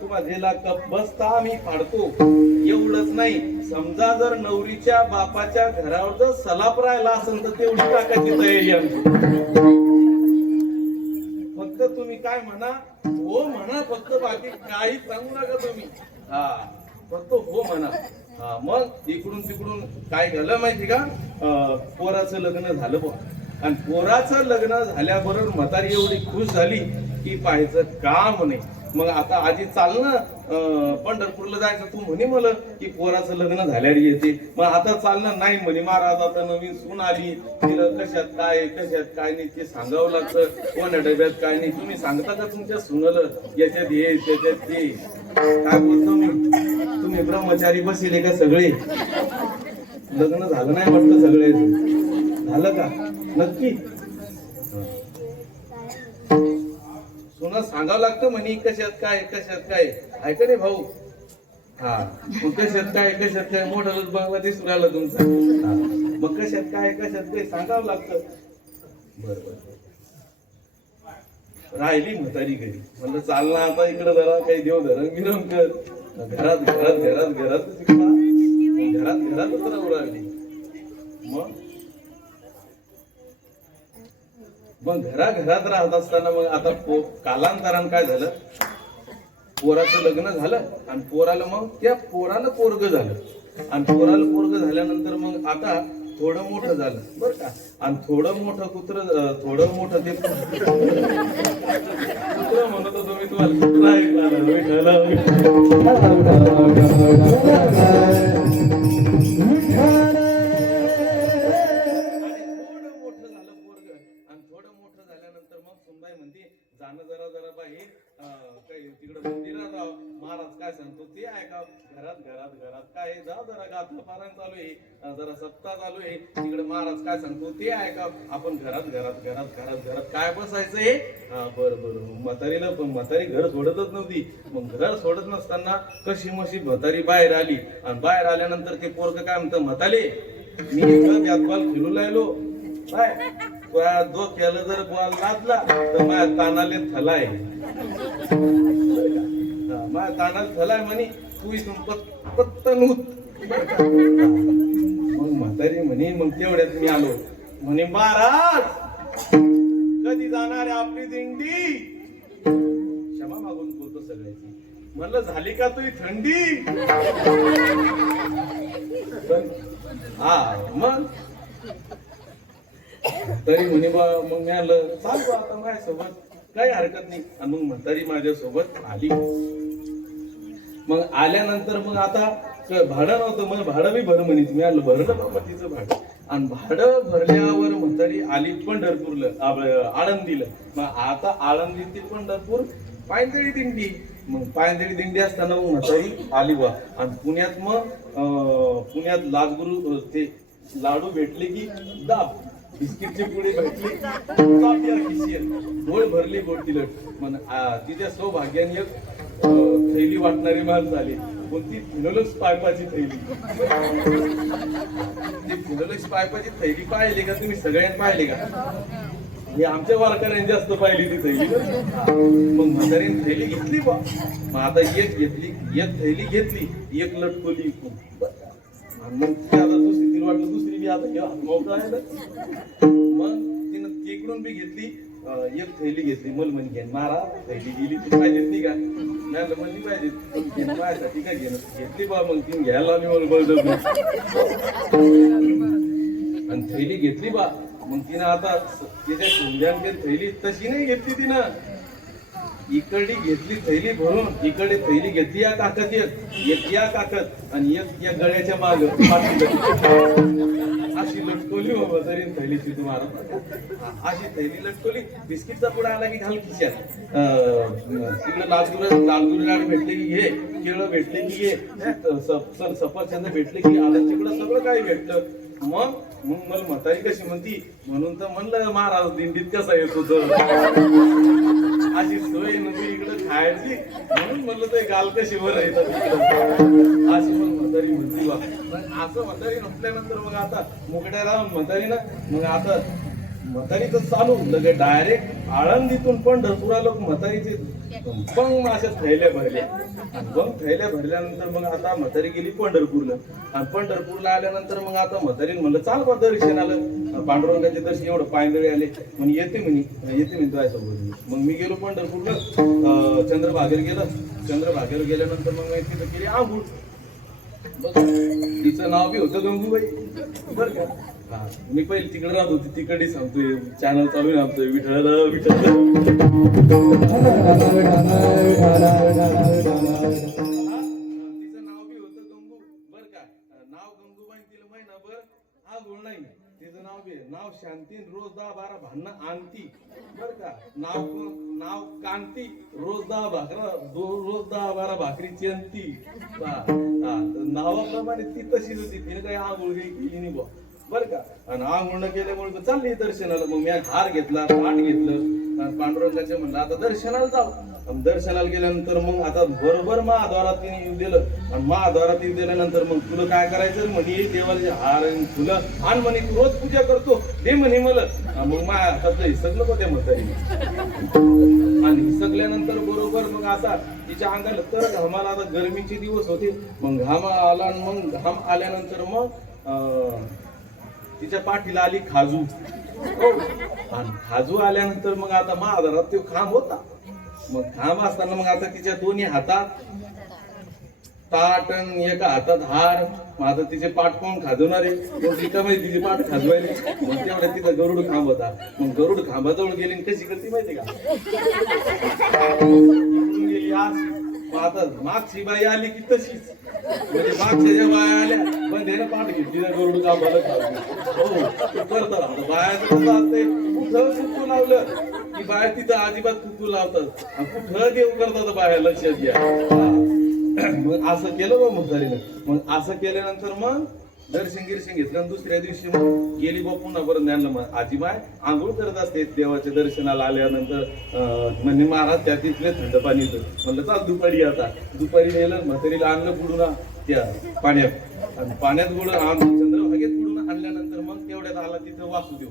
तुम्हाला जे लागतं बसता आम्ही फाडतो. एवढंच नाही, समजा जर नवरीच्या बापाच्या घरावर जर सलाप राहिला असेल तर तेवढी टाकायची तयारी आमची. फक्त तुम्ही काय म्हणा, हो म्हणा फक्त, बाकी काही सांगू नका तुम्ही. फक्त हो म्हणा. मग इकडून तिकडून काय झालं माहिती का, पोराचं लग्न झालं बघ. आणि पोराचं लग्न झाल्याबरोबर म्हातारी एवढी खुश झाली की पाहायचं काम नाही. मग आता आजी चालणं पंढरपूरला जायचं. तू म्हणे मला की पोराचं लग्न झाल्यावर येते. मग आता चालणं नाही म्हणे. महाराज आता नवीन सून आली, तिला कशात काय नाही ते सांगावं लागतं. कोण्या डब्यात काय नाही. तुम्ही सांगता का तुमच्या सुनाला याच्यात ये त्याच्यात ते. काय बोलतो मी? तुम्ही ब्रह्मचारी बसले का सगळे? लग्न झालं नाही वाटतं सगळे? झालं का नक्की? सुना सांगावं लागतं म्हणे कशात काय कशात काय, ऐका नाही भाऊ? हा मग कशात काय मोठं बंगला दिसून राहिला तुमचा. हा. मग कशात काय सांगावं लागतं. बरोबर. राहिली म्हातारी घरी, म्हणलं चाल ना आता इकडे जरा काही देव धरण गिरण कर. घरात घरातच राहू लागली. मग घरात राहत असताना मग आता कालांतरानं काय झालं, पोराचं लग्न झालं आणि पोराला मग त्या पोराला पोरग झालं आणि पोराला पोरग झाल्यानंतर मग आता थोडं मोठं झालं बरं का. आणि थोडं मोठं ते कुत्र म्हणत होतो मी तुम्हाला. कुत्रा ऐकला जाणं जरा बाहेर काही तिकडं मंदिरात राव, महाराज काय सांगतो ते ऐका. घरात काय जा जरा गाथा पारायण चालू आहे, जरा सप्ताह चालू आहे, तिकडे महाराज काय सांगतो ते ऐका. आपण घरात काय बसायचंय? बरं म्हातारीला पण म्हातारी घर सोडतच नव्हती. मग घर सोडत नसताना कशी मशी म्हातारी बाहेर आली आणि बाहेर आल्यानंतर ते पोरग काय म्हणतं, म्हाताले मी इकडं बॅटबॉल खेळू लागलो काय, डोक्याला जर बॉल लागला तर माझ्या तानाले थलाय, माझ्या तानाला थलाय म्हणे, तू इथून पत्तन उठ. मग म्हातारी म्हणे, मग तेवढ्यात मी आलो म्हणे, महाराज कधी जाणार आहे आपली दिंडी? क्षमा मागून बोलतो सगळ्याची. म्हणलं झाली का तुझी थंडी? हा मग तरी म्हणे बा, मग मी आलं चालतो आता माझ्यासोबत, काही हरकत नाही. आणि मग म्हातारी माझ्यासोबत आली. मग आल्यानंतर मग आता भाडं नव्हतं, मग भाडं बी भर म्हणे. मी आलं भरलं बाबा तिचं भाडं. आणि भाडं भरल्यावर म्हातारी आली पंढरपूरला, आळंदीला. मग आता आळंदी ते पंढरपूर पायंदळी दिंडी. मग पायंदळी दिंडी असताना मग म्हातारी आली बा. आणि पुण्यात लाजगुरु ते लाडू भेटले की दाब, बिस्किटची पुडी भेटली, गोड भरली गोड तिलट. मग तिच्या सौभाग्याने एक थैली वाटणारी माणसं झाली. कोणती? फिनोलेक्स पायपाची थैली. ती फिनोलेक्स पायपाची थैली पाहिली का तुम्ही? सगळ्यांनी पाहिली का? हे आमच्या वारकऱ्यांनी जास्त पाहिली ती थैली. मग म्हातारीने थैली घेतली बा. मग आता एक थैली घेतली, एक लटकोली. मग ती आता दुसरी, तिला वाटलं दुसरी बी आता मोकळा आहे. मग तिनं तिकडून बी घेतली, एक थैली घेतली. मला म्हणे, महाराज थैली गेली ती पाहिजेत नाही का? नाही म्हणली पाहिजे माझ्यासाठी काय घेणं. घेतली बा. मग तिने घ्यायला लावली मला बळजबरी. आणि थैली घेतली बा. मग तिनं आता तिच्या सोंद्यान थैली तशी नाही घेतली तिनं. इकडे घेतली थैली भरून, इकडे थैली घेतली या काकत, एक या काकत आणि एक या गळ्याच्या माग अशी लटकवली बाबा. तरी थैलीची तुम्हाला अशी थैली लटकवली. बिस्किटचा पुडा आला की घाल खिशात. तिकडे लालगुरे लाडू भेटले की घे, केळं भेटले की घे, सफरचंद भेटले की आलं. तिकडं सगळं काही भेटलं. मग मला म्हातारी कशी म्हणती, म्हणून तर म्हणलं महाराज दिंडीत कसं येत होतं, अशी सोय नव्हती इकडं खायची, म्हणून म्हणलं ते गाल कशी वर येतात अशी मग म्हातारी म्हणती बा. असं म्हातारी म्हटल्यानंतर मग आता मुकड्या राहून म्हातारी ना, मग आता म्हातारीच चालू लगे डायरेक्ट आळंदीतून पंढरपुराला म्हातारीचे बंग अशा थैल्या भरल्या. बंग थैल्या भरल्यानंतर मग आता म्हातारी गेली पंढरपूरला. आणि पंढरपूरला आल्यानंतर मग आता म्हातारीने म्हणलं चाल बा दर्शन आलं, पांडुरंगाचे दर्शन एवढं पायंदळी आले म्हणे, येते म्हणे तुझ्यासोबत. मग मी गेलो पंढरपूरला, चंद्रभागेवर गेलं. चंद्रभागेवर गेल्यानंतर मग मी तिथं केली आंघोळ. तिचं नाव बी होतं गंगूबाई बर का. हा मी पहिले तिकडे राहत होती, तिकडे सांगतोय चॅनल चालू आहे आमचं विठ्ठल विठ्ठल. तिचं नाव बी होतं गंगू बर का. नाव गंगूबाई. तिला महिनाभर आंघोळ नाही. तिचं नाव शांती, रोज 10-12 भांडणं आणती बर का. नाव कांती, रोज 10-12 भाकरी चेंती. नावाप्रमाणे ती तशीच होती. तिने काही आंघोळ केली बुवा बर का. आणि आंघोळ न केल्यामुळे चालली दर्शनाला. मग मी हार घेतला, ताट घेतलं, पांडुरंगाचे म्हणलं आता दर्शनाला जाऊ. दर्शनाला गेल्यानंतर मग आता बरोबर महाद्वारात तिने येऊ दिलं. आणि महाद्वारात येऊ दिल्यानंतर मग तुला काय करायचं म्हणे, देवाचे हार आणि फुलं आण म्हणे, तू रोज पूजा करतो दे म्हणे मला. मग माझ्या हातात हिसकलं होत्या म्हातारीने. आणि हिसकल्यानंतर बरोबर मग आता तिच्या अंगाला तर घामाला, आता गरमीचे दिवस होते. मग घाम आला. मग घाम आल्यानंतर मग तिच्या पाठीला आली खाजू. आणि खाजू आल्यानंतर मग आता महाद्वारात तो खांब होता. मग खांब असताना मग आता तिच्या दोन्ही हातात ताट आणि एका हातात हार. मग आता तिचे पाठ कोण खाजवणार आहे, तिच्या मध्ये तिचे पाठ खाजवायले. मग तेवढ्या तिचा गरुड खांब होता. मग गरुड खांबाजवळ गेली आणि कशी करते माहिती का, गेली आज. मग आता मागची बाई आली की तशीच, म्हणजे मागच्या ज्या बाया आल्या पण त्यानं पाठ घेतली ना गरुड खांबाला करतात. बायाचं कसं असते, कुठं कुकू लावलं की बाया तिथं अजिबात कुकू लावतात. कुठं देव करतात बाया, लक्षात घ्या. मग असं केलं बा म्हातारीनं. मग असं केल्यानंतर मग दर्शन गिर्शन घेतलं. आणि दुसऱ्या दिवशी मग गेली बा पुन्हा परत ज्ञानला. मग आजीबाई आंघोळ करत असते देवाच्या दर्शनाला आल्यानंतर. म्हणजे महाराज त्या तिथले थंड पाणी येतं. म्हणलं चाल दुपारी. आता दुपारी नेलं म्हातारीला, आणलं बुडून त्या पाण्यात. आणि पाण्यात बुडून चंद्रभागेत बुडून आणल्यानंतर मग तेवढ्यात आला तिथं वासुदेव.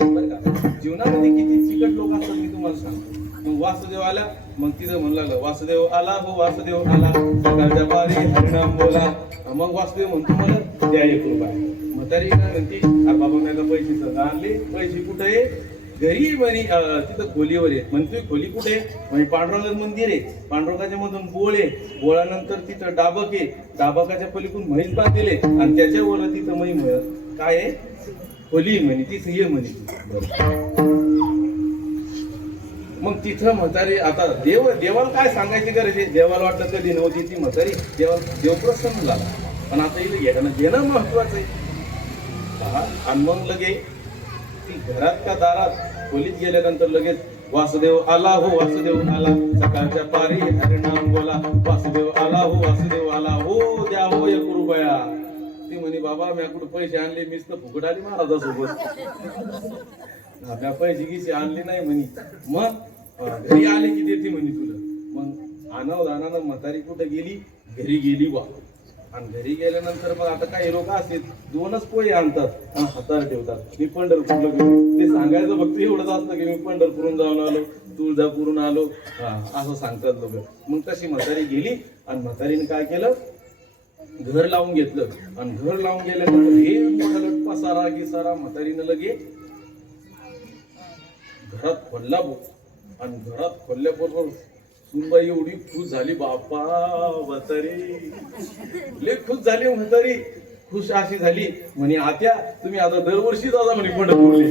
बरं का, जीवनामध्ये किती चिकट लोक असतात मी तुम्हाला सांगतो. मग वासुदेव आला. मग तिथं म्हणू लागलं, वासुदेव आला हो वासुदेव आला, सकाळच्या पारी हरिनाम बोला. मग वासुदेव म्हणतो मला द्या 1 रुपया. म्हातारी काय म्हणते, अरे बाबा मी आता पैसे सगळं आणले. पैसे कुठे आहे, घरी म्हणे तिथं खोलीवर आहे. म्हणतोय खोली कुठे, म्हणजे पांडुरंग मंदिर आहे. पांडुरंगाच्या मधून बोळ आहे. बोळानंतर तिथं डाबक आहे. डाबकाच्या पलीकडून म्हैस बांधलेले. आणि त्याच्यावर तिथं म्हणे काय आहे, खोली म्हणे, तिथं ये म्हणे. मग तिथं म्हातारी, आता देवाला काय सांगायची गरज आहे. देवाला वाटलं कधी नव्हती ती म्हातारी, देव प्रसन्न झाला. पण आता इथं घेणं महत्वाचं आहे. आणि मग लगे ती घरात का दारात खोलीत गेल्यानंतर लगेच वासुदेव आला हो वासुदेव आला, सकाळच्या पारी हरिनाम बोला. वासुदेव आला हो वासुदेव आला, हो द्या हो 1 रुपया. ती म्हणे बाबा मी कुठं पैसे आणले, मीच तर फुकट आली महाराजासोबत. आपल्या पैसे गिसे आणले नाही म्हणे. मग घरी आले की देते म्हणे तुला. मग अनावधानानं म्हातारी कुठं गेली, घरी गेली बा. आणि घरी गेल्यानंतर मग आता काही लोक असतील 2च पोहे आणतात, हातावर ठेवतात, मी पंढरपूरला गेलो. ते सांगायचं फक्त एवढंच असतं की मी पंढरपूरून जाऊन आलो, तुळजापूरून आलो, असं सांगतात लोक. मग तशी म्हातारी गेली. आणि म्हातारीने काय केलं, घर लावून घेतलं. आणि घर लावून गेल्यानंतर हे मोठा पसारा गिसारा म्हातारीनं लगे घरात खोलला. आणि घरात खोलल्याबरोबर सुनबाई एवढी खुश झाली, बापा म्हातारी लय खुश झाली. म्हातारी खुश अशी झाली म्हणे, आत्या तुम्ही आता दरवर्षी जाता म्हणे पंढरपूरले.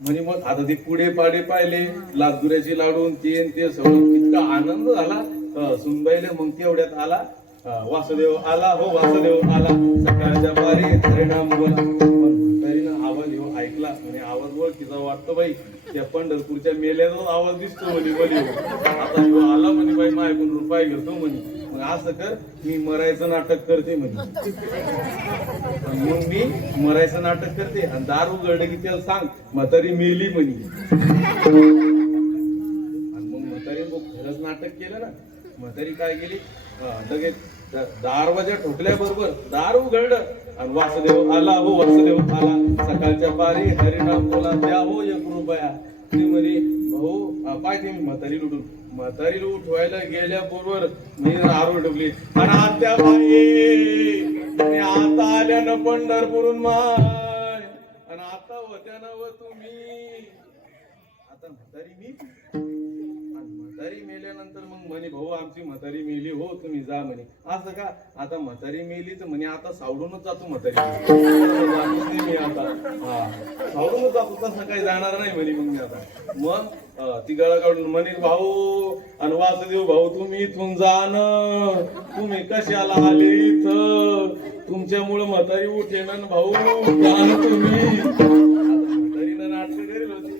म्हणे मग आता ते पुढे पाडे पाहिले, लादुऱ्याचे लाडून ते सगळं इतका आनंद झाला सुनबाईला. मग तेवढ्यात आला वासुदेव आला हो वासुदेव आला, सकाळच्या पारी हरिनाम बोला. म्हातारीनं आवाज येऊन ऐकला. म्हणे आवाज ओळखीचा वाटतो बाई, त्या पंढरपूरच्या मेल्याचाच आवाज दिसतो म्हणे. बोली आता आला म्हणे, बाई माझ्याकडून रुपये घेतो म्हणे. मग असं कर, मी मरायचं नाटक करते म्हणे. मग मी मरायचं नाटक करते. आणि दार उघडलं की त्याला सांग म्हातारी मेली म्हणे. आणि मग म्हातारी खरंच नाटक केलं ना. म्हातारी काय केली, लगेच दारवाजा ठोकल्याबरोबर दार उघडलं. आणि वासुदेव आला हो वासुदेव आला, सकाळच्या पारी हरिनाम बोला, द्या हो 1 रुपया. ती म्हणे भाऊ पाय ते म्हातारी लुटून. म्हातारीला उठवायला गेल्याबरोबर मी आरोळ ढोकली. आणि आत्या बाई आता आल्या ना पंढरपूरून माय, आणि आता होत्या ना व तुम्ही. आता म्हातारी मी. म्हातारी मेल्यानंतर मग म्हणे भाऊ आमची म्हातारी मेली हो, तुम्ही जा म्हणे. असं का, आता म्हातारी मेली तर म्हणे आता सावडूनच जातो म्हातारी. मी आता सावडूनच जातो, तसं काही जाणार नाही म्हणे. मग मी आता मग ती गळा काढून म्हणे भाऊ आणि वासुदेव भाऊ तुम्ही इथून जाण, तुम्ही कशाला आले इथं, तुमच्यामुळं म्हातारी उठेना न भाऊ घ्या ना तुम्ही. आता म्हातारीनं नाटकं करेल होती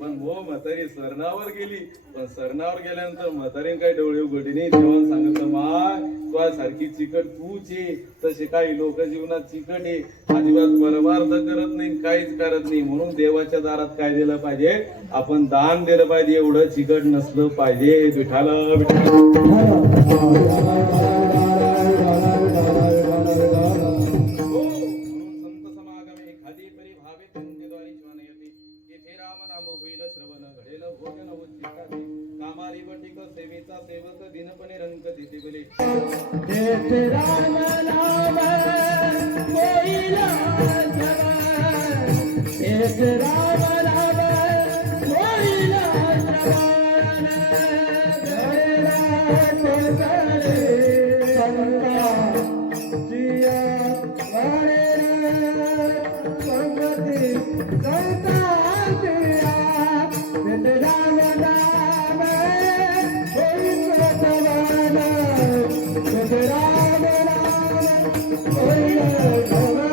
पण हो म्हातारी सरणावर गेली. पण सरणावर गेल्यानंतर म्हातारीने काही डोळे उघडे नाही. देवान सांगितलं माय तुझ्या सारखी चिकट तूच आहे. तसे काही लोक जीवनात चिकट आहे, अजिबात परमार्थ करत नाही, काहीच करत नाही. म्हणून देवाच्या दारात काय दिलं पाहिजे, आपण दान दिलं पाहिजे. एवढं चिकट नसलं पाहिजे. विठाला विठाला हो, म्हणून संत समागमे एखादी परिभावे त्यांच्याद्वारे श्वानयते. येथे राम नाम होईल श्रवण घडेल भोजन उच्चिष्टाते. कामारी बटिक सेवेचा सेवक दिनपणे रंग देते बले. तेथे राम नाम होईल श्रवण. तेथे राम नाम होईल श्रवण. घडेला कोसळे संता जिया घडेला संगती संता जिया. तेथे राम नाम होईल श्रवण. तेथे राम नाम होईल श्रवण.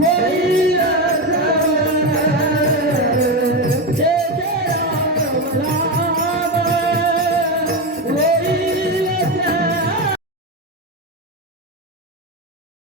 Hey!